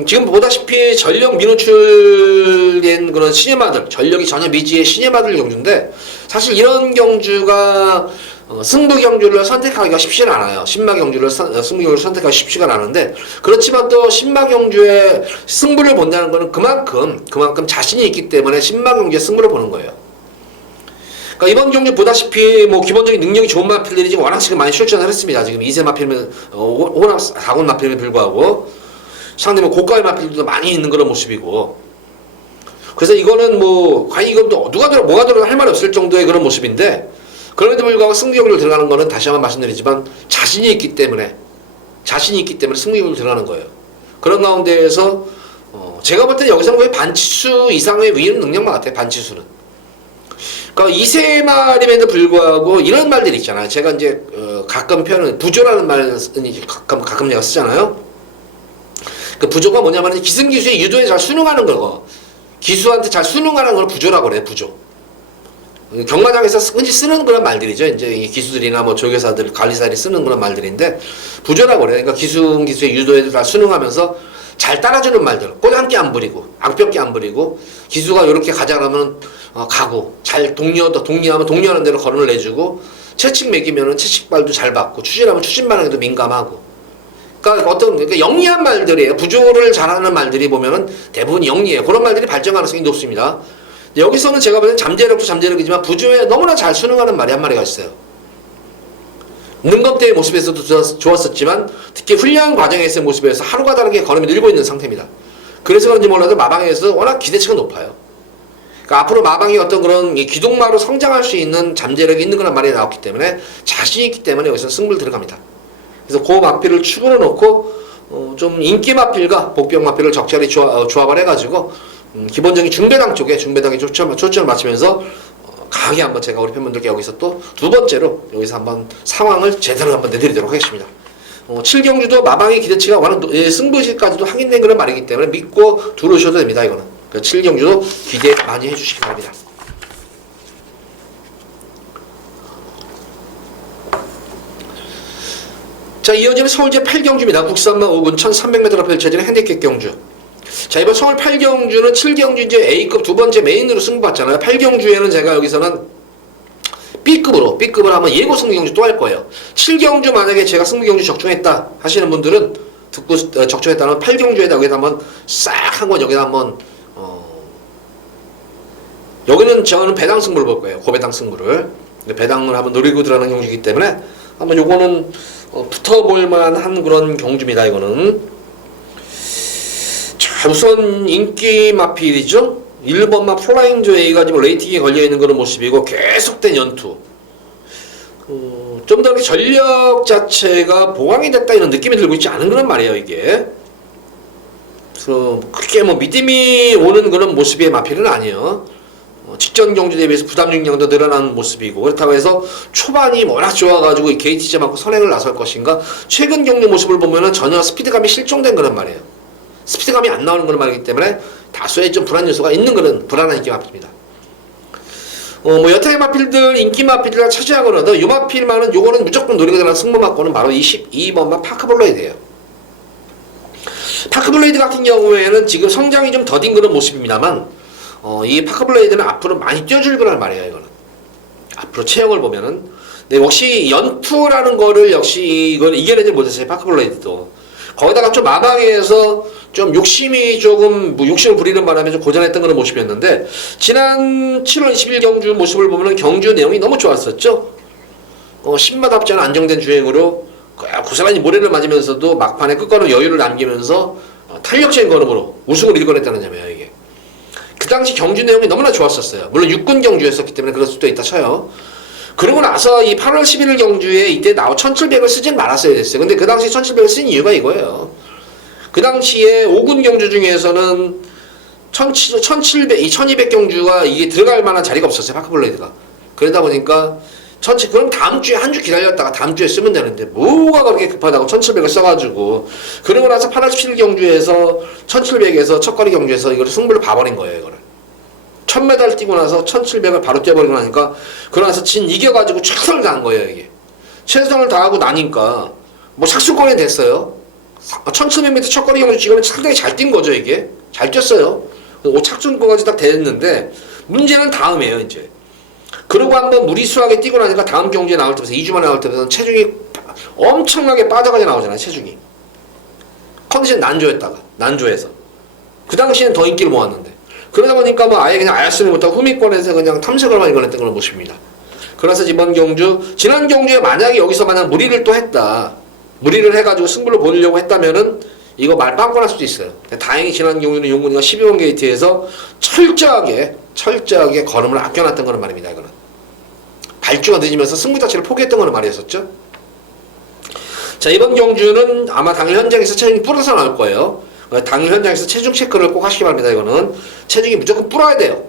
지금 보다시피 전력 미노출된 그런 신예마들 전력이 전혀 미지의 신예마들 경주인데 사실 이런 경주가 승부 경주를 선택하기가 쉽지는 않아요. 승부 경주를 선택하기가 쉽지가 않은데, 그렇지만 또 신마 경주의 승부를 본다는 것은 그만큼 자신이 있기 때문에 신마 경주의 승부를 보는 거예요. 그러니까 이번 경주 보다시피 뭐 기본적인 능력이 좋은 마필들이 지금 워낙 지금 많이 출전을 했습니다. 지금 2세 마필은 호남 4군 마필에 불구하고 상대면 고가의 마필들도 많이 있는 그런 모습이고, 그래서 이거는 뭐 과연 이건 또 누가 들어 뭐가 들어 할 말이 없을 정도의 그런 모습인데, 그럼에도 불구하고 승부경주로 들어가는 거는 다시 한번 말씀드리지만 자신이 있기 때문에 승부경주로 들어가는 거예요. 그런 가운데에서 제가 볼 때 여기서는 거의 반치수 이상의 위험 능력만 같아요. 반치수는. 그러니까 2세 말임에도 불구하고 이런 말들이 있잖아요. 제가 이제 가끔 표현은 부조라는 말은 가끔 제가 쓰잖아요. 그 부조가 뭐냐면 기승기수의 유도에 잘 순응하는 거고, 기수한테 잘 순응하는 걸 부조라고 그래요. 부조. 경마장에서 흔히 쓰는 그런 말들이죠. 이제 기수들이나 뭐 조교사들, 관리사들이 쓰는 그런 말들인데 부조라고 그래요. 그러니까 기수의 유도에 잘 순응하면서 잘 따라주는 말들. 꼬장기 안 부리고, 악벽기 안 부리고, 기수가 이렇게 가자 그러면 가고, 잘 독려하면 독려하는 대로 거론을 내주고, 채찍 매기면은 채찍발도 잘 받고, 추진하면 추진 반응에도 민감하고. 그러니까 영리한 말들이에요. 부조를 잘하는 말들이 보면은 대부분 영리해요. 그런 말들이 발전 가능성이 높습니다. 여기서는 제가 보기엔 잠재력도 잠재력이지만 부조에 너무나 잘 순응하는 말이 한 마리가 있어요. 능검 때의 모습에서도 좋았었지만 특히 훈련 과정에서의 모습에서 하루가 다르게 걸음이 늘고 있는 상태입니다. 그래서 그런지 몰라도 마방에서 워낙 기대치가 높아요. 그러니까 앞으로 마방이 어떤 그런 기동마로 성장할 수 있는 잠재력이 있는 그런 말이 나왔기 때문에 자신이 있기 때문에 여기서 승부를 들어갑니다. 그래서 그 마필을 축으로 놓고 좀 인기 마필과 복병 마필을 적절히 조합을 해가지고 기본적인 중배당 쪽에 초점을 맞추면서 강하게 한번 제가 우리 팬분들께 여기서 또 두 번째로 여기서 한번 상황을 제대로 한번 내드리도록 하겠습니다. 7경주도 마방의 기대치가 워낙 승부시까지도 확인된 그런 말이기 때문에 믿고 들어오셔도 됩니다. 이거는 7경주도 기대 많이 해주시기 바랍니다. 자, 이어지는 서울제 8경주입니다. 국산마 5군 1300m로 펼쳐지는 핸디캡 경주. 자, 이번 서울 8경주는 7경주 이제 A급 두 번째 메인으로 승부받잖아요. 8경주에는 제가 여기서는 B급으로 한번 예고 승부경주 또 할 거예요. 7경주 만약에 제가 승부경주 적중했다 하시는 분들은 듣고 적중했다면 8경주에다 여기다 한번 싹 한번 여기다 한번 여기는 저는 배당 승부를 볼 거예요. 고배당 승부를. 배당을 한번 노리고 들어가는 경주이기 때문에 한번 요거는 붙어볼 만한 그런 경주입니다. 이거는. 자, 우선 인기 마필이죠. 1번마 플라잉 조에이가 지금 레이팅에 걸려있는 그런 모습이고 계속된 연투. 좀 더 전력 자체가 보강이 됐다 이런 느낌이 들고 있지 않은 그런 말이에요. 이게. 그래서 크게 뭐 믿음이 오는 그런 모습의 마필은 아니에요. 직전 경주 대비해서 부담 중량도 늘어나는 모습이고, 그렇다고 해서 초반이 워낙 좋아가지고 이 게이트제 맞고 선행을 나설 것인가, 최근 경주 모습을 보면은 전혀 스피드감이 실종된 그런 말이에요. 스피드감이 안 나오는 그런 말이기 때문에 다소의 좀 불안 요소가 있는 그런 불안한 인기 마필입니다. 뭐 여타의 마필들, 인기 마필들과 차지하거나도 요 마필만은 요거는 무조건 노리고 들어가는 승부 맞고는 바로 22번마 파크블레이드예요. 파크블레이드 같은 경우에는 지금 성장이 좀 더딘 그런 모습입니다만, 이 파크블레이드는 앞으로 많이 뛰어줄 거란 말이에요. 이거는 앞으로 체형을 보면은. 근데 역시 연투라는 거를 역시 이걸 이겨내지 못했어요. 파크블레이드도. 거기다가 좀 마방에서 좀 욕심이 조금 욕심을 부리는 바람에 좀 고전했던 그런 모습이었는데, 지난 7월 20일 경주 모습을 보면은 경주 내용이 너무 좋았었죠. 신마답지 않은 안정된 주행으로 고스란히 모래를 맞으면서도 막판에 끝걸음 여유를 남기면서 탄력적인 걸음으로 우승을 이끌어냈다는 점이에요. 이게 그 당시 경주 내용이 너무나 좋았었어요. 물론 육군 경주였었기 때문에 그럴 수도 있다 쳐요. 그러고 나서 이 8월 11일 경주에 이때 1700을 쓰진 말았어야 됐어요. 근데 그 당시 1700을 쓴 이유가 이거예요. 그 당시에 5군 경주 중에서는 1700, 이 1200 경주가 이게 들어갈 만한 자리가 없었어요. 파크블레이드가. 그러다 보니까 그럼 다음 주에 한 주 기다렸다가 다음 주에 쓰면 되는데 뭐가 그렇게 급하다고 1700을 써가지고, 그러고 나서 8월 17일 경주에서 1700에서 첫거리 경주에서 이걸 승부를 봐버린 거예요. 이거를 1000m 뛰고 나서 1700을 바로 뛰어버리고 나니까, 그러고 나서 이겨가지고 최선을 다한 거예요. 이게 최선을 다하고 나니까 뭐 착수권이 됐어요. 1700m 첫거리 경주 지금 상당히 잘 뛴 거죠. 이게 잘 뛰었어요. 착수권까지 딱 됐는데 문제는 다음이에요. 이제 그리고 한번 무리수하게 뛰고 나니까 다음 경기에 나올 때부터 2주 만에 나올 때부터는 체중이 엄청나게 빠져가지고 나오잖아요. 체중이. 컨디션 난조해서. 그 당시에는 더 인기를 모았는데. 그러다 보니까 뭐 아예 그냥 알쓰는 못하고 후미권에서 그냥 탐색을 많이 걸었던 그런 모습입니다. 그래서 이번 경주, 지난 경주에 만약에 여기서 만약 무리를 또 했다. 무리를 해가지고 승부를 보려고 했다면은 이거 말 빵꾸 날 수도 있어요. 다행히 지난 경주는 용군이가 12번 게이트에서 철저하게 걸음을 아껴놨던 거는 말입니다. 이거는. 발주가 늦으면서 승부 자체를 포기했던 거는 말이었었죠. 자, 이번 경주는 아마 당일 현장에서 체중이 불어서 나올 거예요. 당일 현장에서 체중 체크를 꼭 하시기 바랍니다. 이거는 체중이 무조건 불어야 돼요.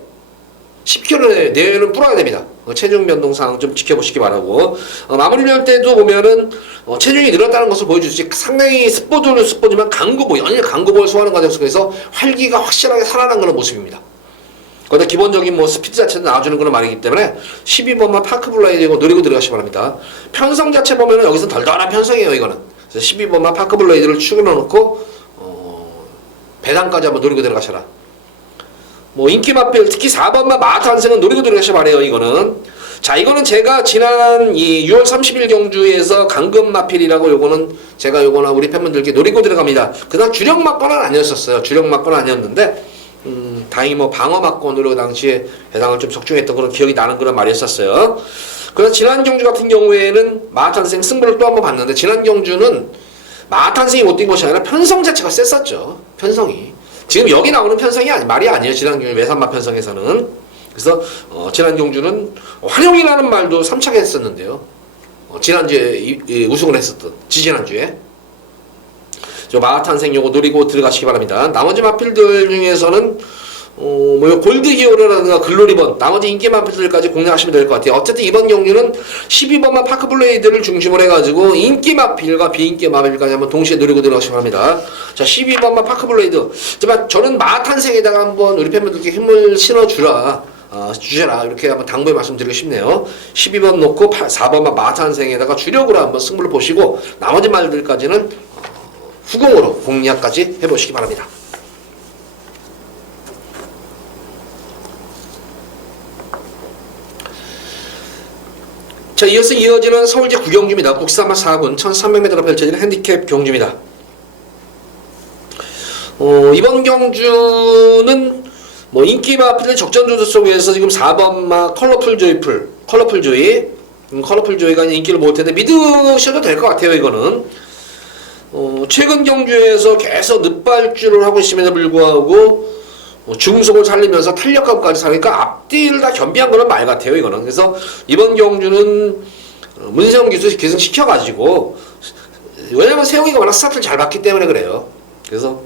10kg 내외는 불어야 됩니다. 체중 변동사항 좀 지켜보시기 바라고. 마무리를 할 때도 보면은 체중이 늘었다는 것을 보여주지 상당히 스포지만 연일 강구보를 소화하는 과정 속에서 활기가 확실하게 살아난 그런 모습입니다. 거기다 기본적인 뭐 스피드 자체도 나와주는 그런 말이기 때문에 12번만 파크 블레이드고 노리고 들어가시기 바랍니다. 편성 자체 보면은 여기서 덜덜한 편성이에요. 이거는. 그래서 12번만 파크 블레이드를 축여 넣어놓고 배당까지 한번 노리고 들어가셔라. 뭐 인기 마필 특히 4번만 마하탄생은 노리고 들어가셔야 바래요. 이거는. 자, 이거는 제가 지난 이 6월 30일 경주에서 강금 마필이라고 요거는 우리 팬분들께 노리고 들어갑니다. 그다음 주력 막건은 아니었었어요. 주력 막건은 아니었는데 다행히 뭐 방어 막건으로 당시에 배당을 좀 적중했던 그런 기억이 나는 그런 말이었었어요. 그래서 지난 경주 같은 경우에는 마하탄생 승부를 또 한번 봤는데 지난 경주는 마하탄생이 못 뛴 것이 아니라 편성 자체가 셌었죠. 편성이. 지금 여기 나오는 편성이 말이 아니에요. 지난 경주 외산마 편성에서는. 그래서 지난 경주는 환영이라는 말도 3차게 했었는데요. 지난주에 우승을 했었던 지지난주에. 저 마하탄생 요거 노리고 들어가시기 바랍니다. 나머지 마필들 중에서는 뭐 골드 히어로라든가 글로리번 나머지 인기 마필들까지 공략하시면 될 것 같아요. 어쨌든 이번 경주는 12번만 파크 블레이드를 중심으로 해가지고 인기 마필과 비인기 마필까지 한번 동시에 노리고 들어가시기 바랍니다. 자, 12번만 파크 블레이드. 하지만 저는 마하탄생에다가 한번 우리 팬분들께 힘을 주셔라 이렇게 한번 당부의 말씀드리고 싶네요. 12번 놓고 4번만 마하탄생에다가 주력으로 한번 승부를 보시고 나머지 말들까지는 후공으로 공략까지 해보시기 바랍니다. 자, 이어서 이어지는 서울제 9경주입니다. 국산마 4군 1300m로 펼쳐지는 핸디캡 경주입니다. 이번 경주는 뭐 인기 마필의 적전 조조 속에서 지금 4번마 컬러풀 조이가 인기를 모을 텐데 믿으셔도 될 것 같아요. 이거는 최근 경주에서 계속 늦발주를 하고 있음에도 불구하고 중속을 살리면서 탄력감까지 살리니까 앞뒤를 다 겸비한 거는 말 같아요. 이거는. 그래서 이번 경주는 문세영 기수 계승시켜가지고 왜냐면 세영이가 워낙 스타트를 잘 봤기 때문에 그래요. 그래서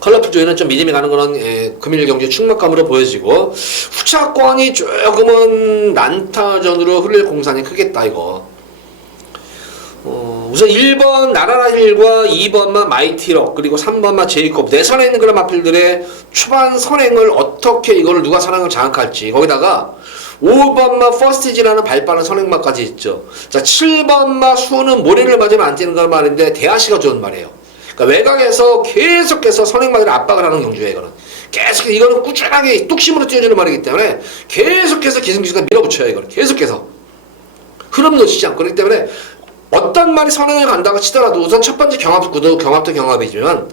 컬러풀 조이는 좀 믿음이 가는 그런 금일 경주 충막감으로 보여지고 후차권이 조금은 난타전으로 흘릴 공산이 크겠다 이거. 우선 1번 나라라힐과 2번만 마이티럭 그리고 3번만 제이콥 내선에 있는 그런 마필들의 초반 선행을 어떻게 이거를 누가 선행을 장악할지 거기다가 5번마 퍼스티지라는 발빠른 선행마까지 있죠. 자 7번마 수는 모래를 맞으면 안 뛰는 건 말인데 대하시가 좋은 말이에요. 그러니까 외곽에서 계속해서 선행마들을 압박을 하는 경주예요. 이거는 계속 이거는 꾸준하게 뚝심으로 뛰어주는 말이기 때문에 계속해서 기승기수가 밀어붙여요. 이거는 계속해서 흐름 놓치지 않고 그렇기 때문에 어떤 말이 선행을 간다고 치더라도 우선 첫 번째 경합도 경합이지만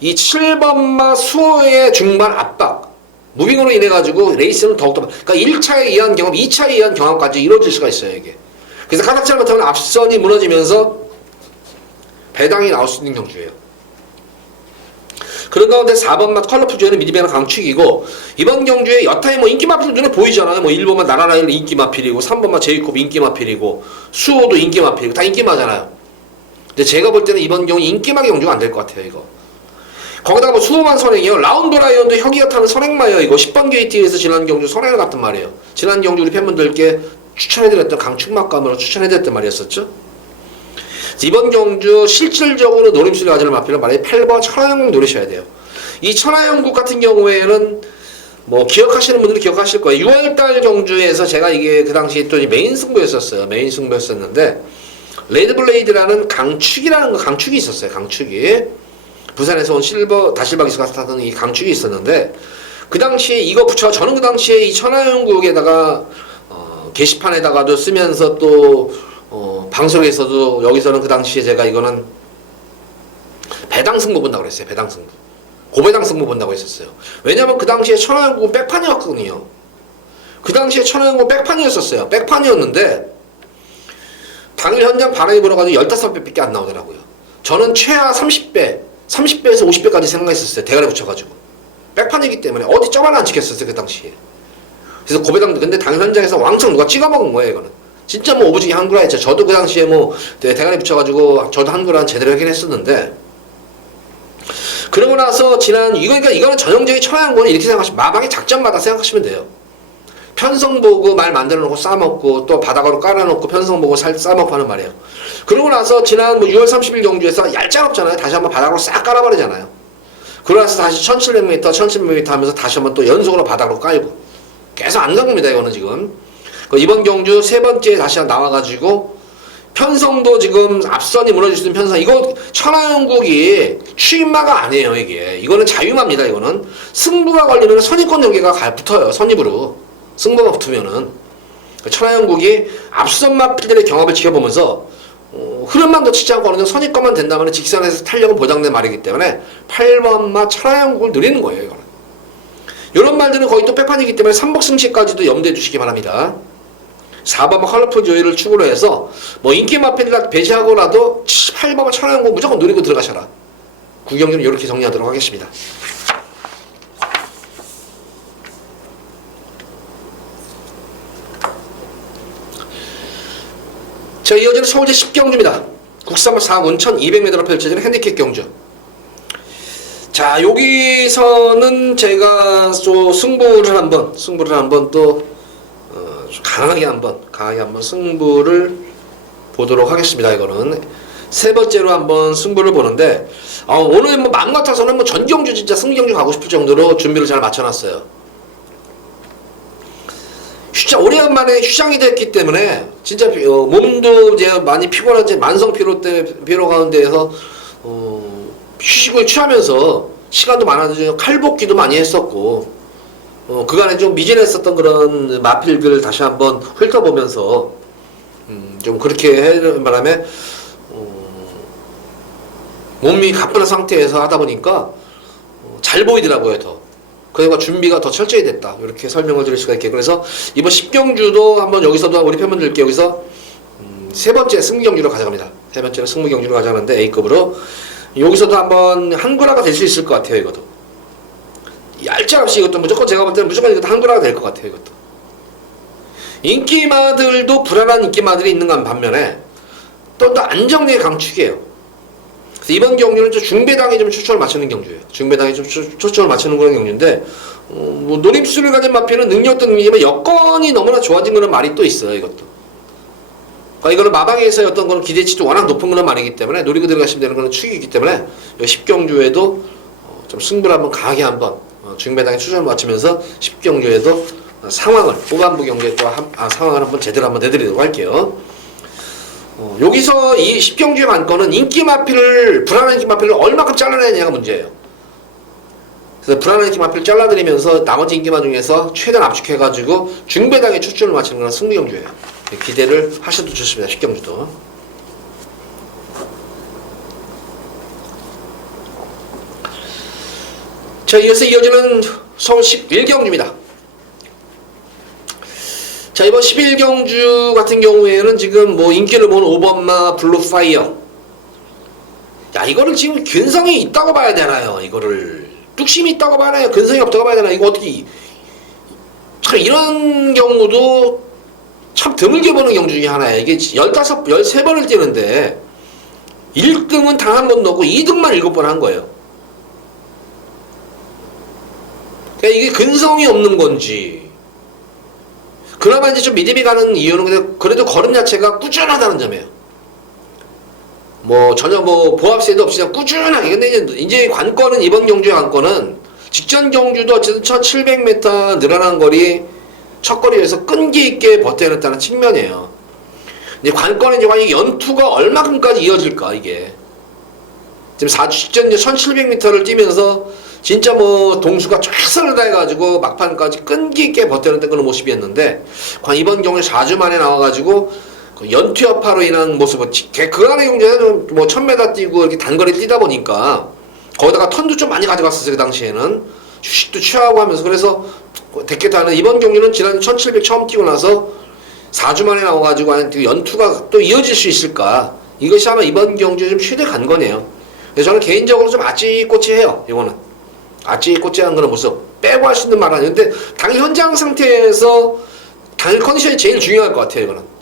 이 7번마 수호의 중반 압박 무빙으로 인해 가지고 레이스는 더욱더 그러니까 1차에 의한 경합, 2차에 의한 경합까지 이루어질 수가 있어요. 이게. 그래서 가닥 잘못하면 앞선이 무너지면서 배당이 나올 수 있는 경주예요. 그런 가운데 4번마 컬러풀 조이는 미디베는 강축이고 이번 경주에 여타의 뭐 인기 마필 눈에 보이잖아요. 뭐 1번마 나라라일 인기 마필이고 3번마 제이콥 인기 마필이고 수호도 인기 마필이고 다 인기 마잖아요. 근데 제가 볼 때는 이번 경우 인기마 경주가 안 될 것 같아요. 이거. 거기다가 뭐 수호만 선행이요. 라운드 라이언도 혁이가 타는 선행마예요. 이거 10번 게이트에서 지난 경주 선행을 갔단 말이에요. 지난 경주 우리 팬분들께 추천해드렸던 강축막감으로 추천해드렸던 말이었었죠. 이번 경주 실질적으로 노림수를 가지는 마필은 만약에 8번 천하영국 노리셔야 돼요. 이 천하영국 같은 경우에는 뭐 기억하시는 분들이 기억하실 거예요. 6월달 경주에서 제가 이게 그 당시에 또 메인 승부였었어요. 메인 승부였었는데 레드블레이드라는 강축이 있었어요. 강축이 부산에서 온 다실바 기수가 타던 이 강축이 있었는데 그 당시에 이거 붙여, 저는 그 당시에 이 천하연국에다가 게시판에다가도 쓰면서 또 방송에서도, 여기서는 그 당시에 제가 이거는 배당승부 본다고 그랬어요. 배당승부. 고배당승부 본다고 했었어요. 왜냐면 그 당시에 천하연국은 백판이었거든요. 그 당시에 천하연국은 백판이었었어요. 백판이었는데 당일 현장 바람이 불어가지고 15배밖에 안 나오더라고요. 저는 최하 30배, 30배에서 50배까지 생각했었어요. 대가리 붙여가지고. 백판이기 때문에 어디 점 하나 안 찍혔었어요. 그 당시에. 그래서 고배당, 근데 당일 현장에서 왕창 누가 찍어먹은 거예요. 이거는. 진짜 뭐 오부지게 한구라 했죠. 저도 그 당시에 뭐 대가리 붙여가지고 저도 한구라는 제대로 하긴 했었는데, 그러고 나서 그러니까 이거는 전형적인 천하연국은 이렇게 생각하시면, 마방의 작전마다 생각하시면 돼요. 편성 보고 말 만들어 놓고 싸먹고, 또 바닥으로 깔아놓고 편성 보고 싸먹고 하는 말이에요. 그러고 나서 지난 뭐 6월 30일 경주에서 얄짤없잖아요. 다시 한번 바닥으로 싹 깔아버리잖아요. 그러고 나서 다시 1700m, 1700m 하면서 다시 한번 또 연속으로 바닥으로 깔고. 계속 안 간 겁니다, 이거는 지금. 이번 경주 세 번째에 다시 나와가지고, 편성도 지금 앞선이 무너질 수 있는 편성. 이거 천하연국이 추임마가 아니에요, 이게. 이거는 자유마입니다, 이거는. 승부가 걸리면 선입권 전개가 붙어요, 선입으로. 승부가 붙으면은. 천하연국이 앞선 마필들의 경합을 지켜보면서, 흐름만 놓치지 않고 어느 정도 선입권만 된다면 직선에서 탄력은 보장된 말이기 때문에 8번마 천하연국을 누리는 거예요, 이거는. 이런 말들은 거의 또 빼판이기 때문에 삼복승시까지도 염두해 주시기 바랍니다. 4번마 컬러풀 조이를 축으로 해서 뭐 인기 마필이라 배제하고라도 8번마 천하연국 무조건 누리고 들어가셔라. 구경률은 이렇게 정리하도록 하겠습니다. 자, 이어지는 서울제 10경주입니다. 국산마 4군 1200m로 펼쳐지는 핸디캡 경주. 자, 여기서는 제가 또 승부를 한번 또 강하게 한번 승부를 보도록 하겠습니다. 이거는 세 번째로 한번 승부를 보는데, 오늘 뭐 마음 같아서는 뭐 전경주 진짜 승경주 가고 싶을 정도로 준비를 잘 맞춰놨어요. 진짜 오래간만에 휴장이 됐기 때문에 진짜 몸도 이제 많이 피곤하지, 만성 피로 가운데에서 휴식을 취하면서 시간도 많아지고 칼복기도 많이 했었고, 그간에 좀 미진했었던 그런 마필들을 다시 한번 훑어보면서 좀 그렇게 하는 바람에 몸이 가뿐한 상태에서 하다 보니까 잘 보이더라고요. 더 그러니까 준비가 더 철저히 됐다, 이렇게 설명을 드릴 수가 있게. 그래서 이번 10경주도 한번 여기서도 우리 팬분들께 여기서 세 번째 승경주로 가져갑니다. 세 번째는 승무경주로 가져가는데 A급으로 여기서도 한번 한구라가 될 수 있을 것 같아요. 이것도 얄짤없이 이것도 무조건, 제가 볼 때는 무조건 이것도 한구라가 될 것 같아요. 이것도 인기마들도 불안한 인기마들이 있는 반면에 또 안정리의 강축이에요. 그래서 이번 경주는 좀 중배당이 좀 초점을 맞추는 경주예요. 중배당이 좀 초점을 맞추는 그런 경주인데, 뭐 노림수를 가진 마필은 능력도 능력이지만 여건이 너무나 좋아진 그런 말이 또 있어요. 이것도. 그러니까 이거는 마방에서의 어떤 그런 기대치도 워낙 높은 그런 말이기 때문에 노리고 들어가시면 되는 그런 축이기 때문에 10경주에도 좀 승부를 한번 강하게 한번 중배당에 초점을 맞추면서 10경주에도 상황을, 후반부 경주에 또 상황을 한번 제대로 한번 내드리도록 할게요. 여기서 이 10경주의 관건은 불안한 인기 마필을 얼마큼 잘라내느냐가 문제예요. 그래서 불안한 인기 마필을 잘라드리면서 나머지 인기마 중에서 최대한 압축해가지고 중배당에 초점을 맞추는 건 승부경주예요. 기대를 하셔도 좋습니다. 10경주도. 자, 이어서 이어지는 서울 11경주입니다. 자, 이번 11경주 같은 경우에는 지금 뭐 인기를 모은 5번마 블루파이어. 야, 이거를 지금 근성이 있다고 봐야 되나요? 이거를 뚝심이 있다고 봐야 되나요? 근성이 없다고 봐야 되나요? 이거 어떻게, 참 이런 경우도 참 드물게 보는 경주 중에 하나예요. 이게 13번을 뛰는데 1등은 단 한 번도 없고 2등만 7번 한 거예요. 그러니까 이게 근성이 없는 건지, 그나마 이제 좀 믿음이 가는 이유는 그래도 걸음 자체가 꾸준하다는 점이에요. 뭐 전혀 뭐 보합세도 없이 그냥 꾸준하게. 근데 이제 관건은, 이번 경주의 관건은 직전 경주도 어쨌든 1700m 늘어난 거리 첫 거리에서 끈기 있게 버텨냈다는 측면이에요. 근데 관건은 이제 이 연투가 얼마큼까지 이어질까, 이게. 지금 4주 직전 1700m를 뛰면서 진짜 뭐 동수가 최선을 다해가지고 막판까지 끈기 있게 버텨냈던 그런 모습이었는데 이번 경기에 4주 만에 나와가지고 그 연투여파로 인한 모습은 그 안의 경기에는 뭐 1000m 뛰고 이렇게 단거리 뛰다 보니까 거기다가 턴도 좀 많이 가져갔었어요. 그 당시에는 휴식도 취하고 하면서. 그래서 데케타는 이번 경기는 지난 1700 처음 뛰고 나서 4주 만에 나와가지고 연투가 또 이어질 수 있을까, 이것이 아마 이번 경기에 좀 최대 관건이에요. 그래서 저는 개인적으로 좀 아찌꼬찌해요. 이거는 아찌꼬찌한 그런 모습 빼고 할 수 있는 말은 아닌데, 당일 현장 상태에서 당일 컨디션이 제일 중요할 것 같아요. 이거는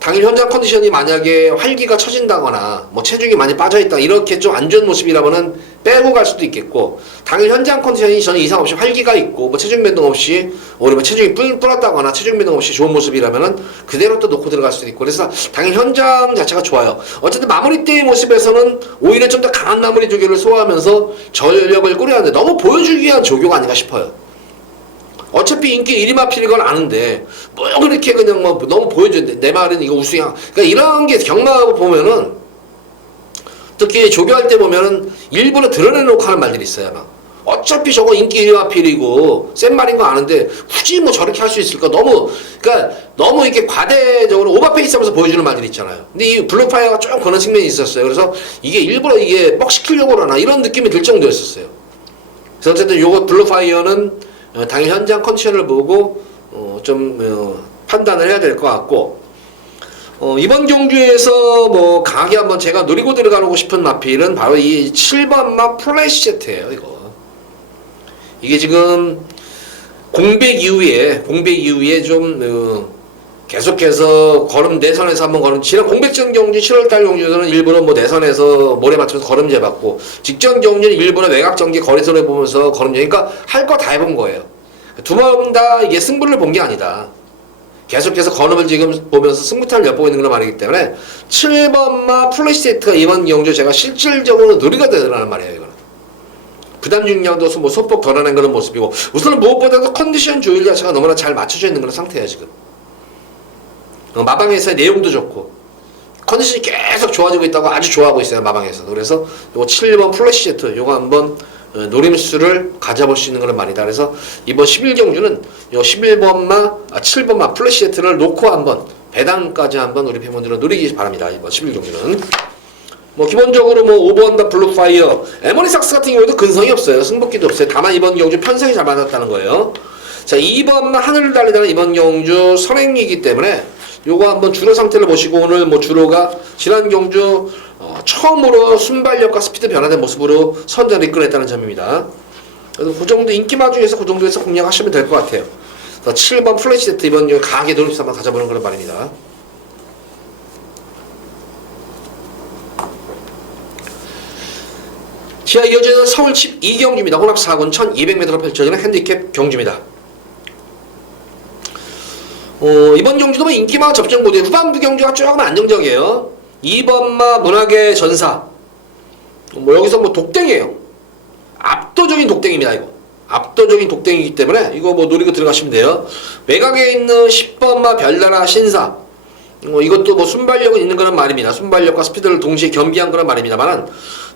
당일 현장 컨디션이 만약에 활기가 처진다거나 뭐 체중이 많이 빠져있다 이렇게 좀 안 좋은 모습이라면은 빼고 갈 수도 있겠고, 당일 현장 컨디션이 저는 이상 없이 활기가 있고 뭐 체중 변동 없이 오히려 뭐 체중이 불었다거나 체중 변동 없이 좋은 모습이라면은 그대로 또 놓고 들어갈 수도 있고, 그래서 당일 현장 자체가 좋아요. 어쨌든 마무리 때의 모습에서는 오히려 좀 더 강한 마무리 조교를 소화하면서 전력을 꾸려야 하는데 너무 보여주기 위한 조교가 아닌가 싶어요. 어차피 인기 1위마필인 건 아는데 뭐 그렇게 그냥 뭐 너무 보여주는데 내 말은 이거 우승이야. 그러니까 이런 게 경마하고 보면은, 특히 조교할 때 보면은 일부러 드러내놓고 하는 말들이 있어요. 막 어차피 저거 인기 1위마필이고 센 말인 거 아는데 굳이 뭐 저렇게 할 수 있을까, 그러니까 너무 이렇게 과대적으로 오버페이스하면서 보여주는 말들이 있잖아요. 근데 이 블루파이어가 좀 그런 측면이 있었어요. 그래서 이게 일부러 이게 뻑시키려고 그러나 이런 느낌이 들 정도였었어요. 그래서 어쨌든 요거 블루파이어는 당일 현장 컨디션을 보고 판단을 해야 될 것 같고, 이번 경주에서 뭐 강하게 한번 제가 노리고 들어가고 싶은 마필은 바로 이 7번 마 플래시 제트예요. 이게 지금 공백 이후에 좀 계속해서 걸음 내선에서 한번 걸음, 지난 공백전 경주 7월달 경주에서는 일부러 뭐 내선에서 모래 맞춰서 걸음 재봤고, 직전 경주는 일부러 외곽 전개 거리선을 보면서 걸음 재, 그러니까 할 거 다 해본 거예요. 두 번 다 이게 승부를 본 게 아니다. 계속해서 걸음을 지금 보면서 승부타를 엿보고 있는 그런 말이기 때문에 7번마 플래시 세트가 이번 경주 제가 실질적으로 누리가 되더라는 말이에요. 이거는 부담 중량도 뭐 소폭 덜어낸 그런 모습이고, 우선은 무엇보다도 컨디션 조율 자체가 너무나 잘 맞춰져 있는 그런 상태예요. 지금 마방에서의 내용도 좋고 컨디션이 계속 좋아지고 있다고 아주 좋아하고 있어요. 마방에서. 그래서 요거 7번 플래시 세트 요거 한번 노림수를 가져볼 수 있는 그런 말이다. 그래서 이번 11경주는 요 7번마 플래시 세트를 놓고 한번 배당까지 한번 우리 팬분들은 누리기 바랍니다. 이번 11경주는 뭐 기본적으로 뭐 5번 블루파이어 에머리삭스 같은 경우에도 근성이 없어요. 승복기도 없어요. 다만 이번 경주 편성이 잘 맞았다는 거예요. 자, 2번마 하늘을 달리다는 이번 경주 선행이기 때문에 요거 한번 주로 상태를 보시고, 오늘 뭐 주로가 지난 경주 처음으로 순발력과 스피드 변화된 모습으로 선전을 이끌어냈다는 점입니다. 그래서 그 정도 인기마 중에서 그 정도에서 공략하시면 될 것 같아요. 그래서 7번 플래시 세트 이번 경주 강하게 노림수 한번 가져보는 그런 말입니다. 지하 이어지는 서울 12경주입니다. 혼합 4군 1200m로 펼쳐지는 핸디캡 경주입니다. 이번 경주도 뭐 인기마 접전 모드에 후반부 경주가 조금 안정적이에요. 2번마 문학의 전사. 뭐 여기서 뭐 독땡이에요. 압도적인 독땡입니다. 이거 압도적인 독땡이기 때문에 이거 뭐 노리고 들어가시면 돼요. 외곽에 있는 10번마 별나라 신사. 이것도 뭐 순발력은 있는 그런 말입니다. 순발력과 스피드를 동시에 겸비한 그런 말입니다만은,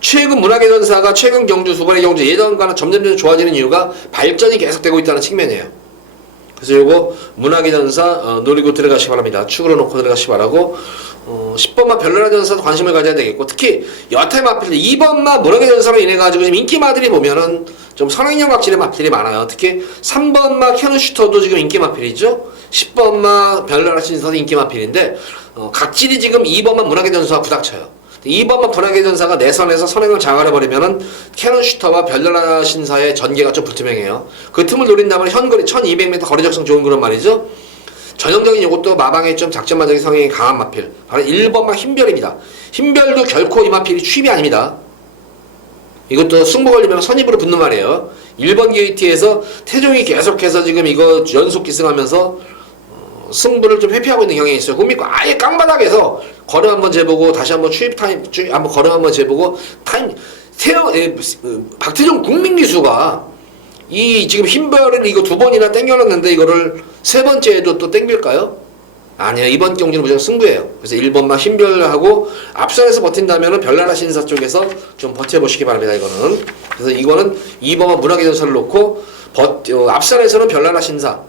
최근 문학의 전사가 최근 경주 두 번의 경주 예전과는 점점 좋아지는 이유가 발전이 계속되고 있다는 측면이에요. 그래서 요거 문학의 전사 노리고 들어가시기 바랍니다. 축으로 놓고 들어가시기 바라고, 10번마 별나라 전사도 관심을 가져야 되겠고, 특히 여타의 마필 2번마 문학의 전사로 인해 가지고 지금 인기마들이 보면은 좀 선행력 각질의 마필이 많아요. 특히 3번마 캐논 슈터도 지금 인기 마필이죠. 10번마 별나라 신사도 인기 마필인데 각질이 지금 2번마 문학의 전사와 부닥쳐요. 2번마 문학의 전사가 내선에서 선행을 장악해버리면은 캐논 슈터와 별나라 신사의 전개가 좀 불투명해요. 그 틈을 노린다면 현거리 1200m 거리 적성 좋은 그런 말이죠. 전형적인 이것도 마방의 좀 작전마적인 성향이 강한 마필, 바로 1번마 흰별입니다. 흰별도 결코 이 마필이 취입이 아닙니다. 이것도 승부 걸리면 선입으로 붙는 말이에요. 1번 게이트에서 태종이 계속해서 지금 이거 연속 기승하면서 승부를 좀 회피하고 있는 경향이 있어요. 그럼 아예 깡바닥에서 걸음 한번 재보고 다시 한번 추입 타임 한번 걸음 한번 재보고 타임 박태종 국민기수가 이 지금 흰별을 이거 두 번이나 땡겨놨는데 이거를 세 번째에도 또 땡길까요? 아니요. 이번 경주는 무조건 승부예요. 그래서 1번만 힘별하고 앞선에서 버틴다면 별나라 신사 쪽에서 좀 버텨보시기 바랍니다. 이거는. 그래서 이거는 2번만 문학의 전설을 놓고 앞선에서는 별나라 신사,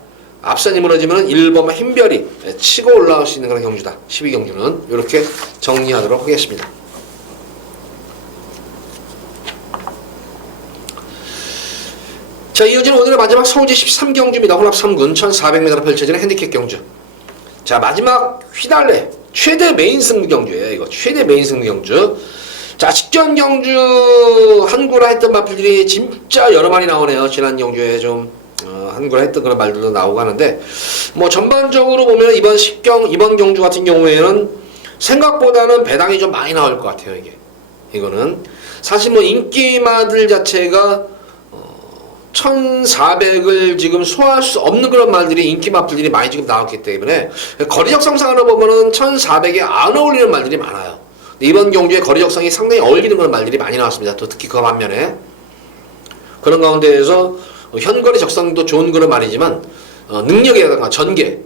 앞선이 무너지면 1번만 힘별이 치고 올라올 수 있는 그런 경주다. 12경주는 이렇게 정리하도록 하겠습니다. 자, 이어지는 오늘의 마지막 서울제 13경주입니다. 혼합 3군 1400m로 펼쳐지는 핸디캡 경주. 자, 마지막 휘날레 최대 메인 승부 경주예요. 이거 최대 메인 승부 경주. 자, 직전 경주 한구라 했던 마필들이 진짜 여러 마리 나오네요. 지난 경주에 좀 한구라 했던 그런 말들도 나오고 하는데, 뭐 전반적으로 보면 이번 경주 같은 경우에는 생각보다는 배당이 좀 많이 나올 것 같아요. 이거는 사실 뭐 인기마들 자체가 1400을 지금 소화할 수 없는 그런 말들이 인기 마필들이 많이 지금 나왔기 때문에 거리적 성상으로 보면은 1400에 안 어울리는 말들이 많아요. 이번 경주에 거리적 성이 상당히 어울리는 그런 말들이 많이 나왔습니다. 또 특히 그 반면에 그런 가운데에서 현거리 적성도 좋은 그런 말이지만 능력이라든가 전개,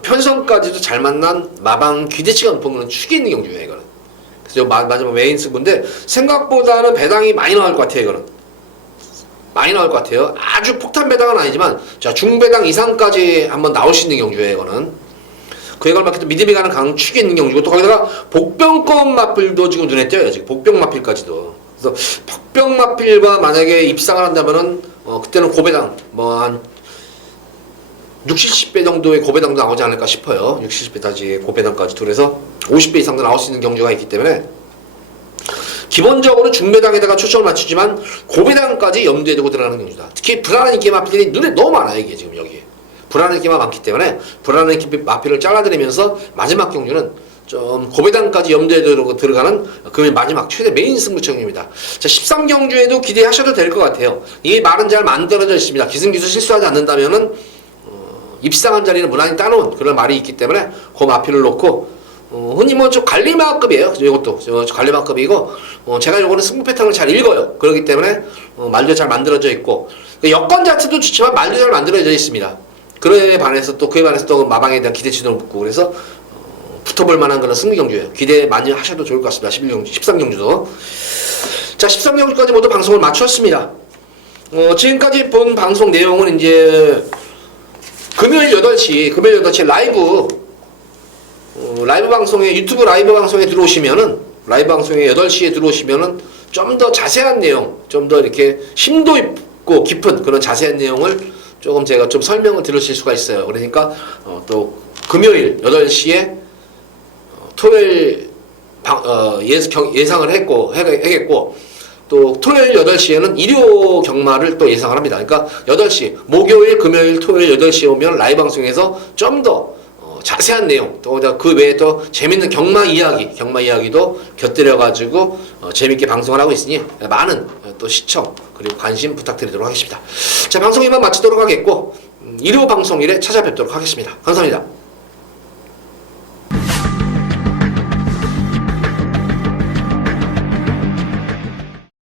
편성까지도 잘 만난 마방 기대치가 높은 그런 축이 있는 경주예요. 이거는. 그래서 마지막 메인 승부인데 생각보다는 배당이 많이 나올 것 같아요. 이거는. 많이 나올 것 같아요. 아주 폭탄 배당은 아니지만 자, 중배당 이상까지 한번 나올 수 있는 경주예요. 이거는 그에 걸맞게 또 믿음이 가는 강축이 있는 경주고, 또 거기다가 복병권 마필도 지금 눈에 띄어요. 지금 복병 마필까지도. 그래서 복병 마필과 만약에 입상을 한다면은 그때는 고배당 뭐 한 60, 70배 정도의 고배당도 나오지 않을까 싶어요. 60, 70배까지 고배당까지 둘해서 50배 이상도 나올 수 있는 경주가 있기 때문에 기본적으로 중배당에다가 초점을 맞추지만 고배당까지 염두에 두고 들어가는 경주다. 특히 불안한 인기 마필이 눈에 너무 많아요. 이게 지금 여기에 불안한 인기가 많기 때문에 불안한 인기 마필을 잘라드리면서 마지막 경주는 좀 고배당까지 염두에 두고 들어가는 그 마지막 최대 메인 승부처입니다. 자, 13경주에도 기대하셔도 될 것 같아요. 이 말은 잘 만들어져 있습니다. 기승기수 실수하지 않는다면은 입상한 자리는 무난히 따놓은 그런 말이 있기 때문에 그 마필을 놓고 흔히 뭐 좀 관리마급이에요. 이것도 관리마급이고 제가 요거는 승부 패턴을 잘 읽어요. 그렇기 때문에 말도 잘 만들어져 있고 여건 자체도 좋지만 말도 잘 만들어져 있습니다. 그에 반해서 또 마방에 대한 기대치도 높고 그래서 붙어볼 만한 그런 승리 경주예요. 기대 많이 하셔도 좋을 것 같습니다. 11경주, 13경주도. 자, 13경주까지 모두 방송을 마쳤습니다. 지금까지 본 방송 내용은 이제 금요일 8시 라이브 방송에, 유튜브 라이브 방송에 들어오시면은, 라이브 방송에 8시에 들어오시면은 좀 더 자세한 내용, 좀 더 이렇게 심도 있고 깊은 그런 자세한 내용을 조금 제가 좀 설명을 들으실 수가 있어요. 그러니까 또 금요일 8시에 토요일 예상을 하겠고 또 토요일 8시에는 일요 경마를 또 예상을 합니다. 그러니까 8시, 목요일, 금요일, 토요일 8시에 오면 라이브 방송에서 좀 더 자세한 내용, 또 그 외에 또 재밌는 경마 이야기도 곁들여가지고 재밌게 방송을 하고 있으니 많은 또 시청 그리고 관심 부탁드리도록 하겠습니다. 자, 방송 이만 마치도록 하겠고 일요 방송일에 찾아뵙도록 하겠습니다. 감사합니다.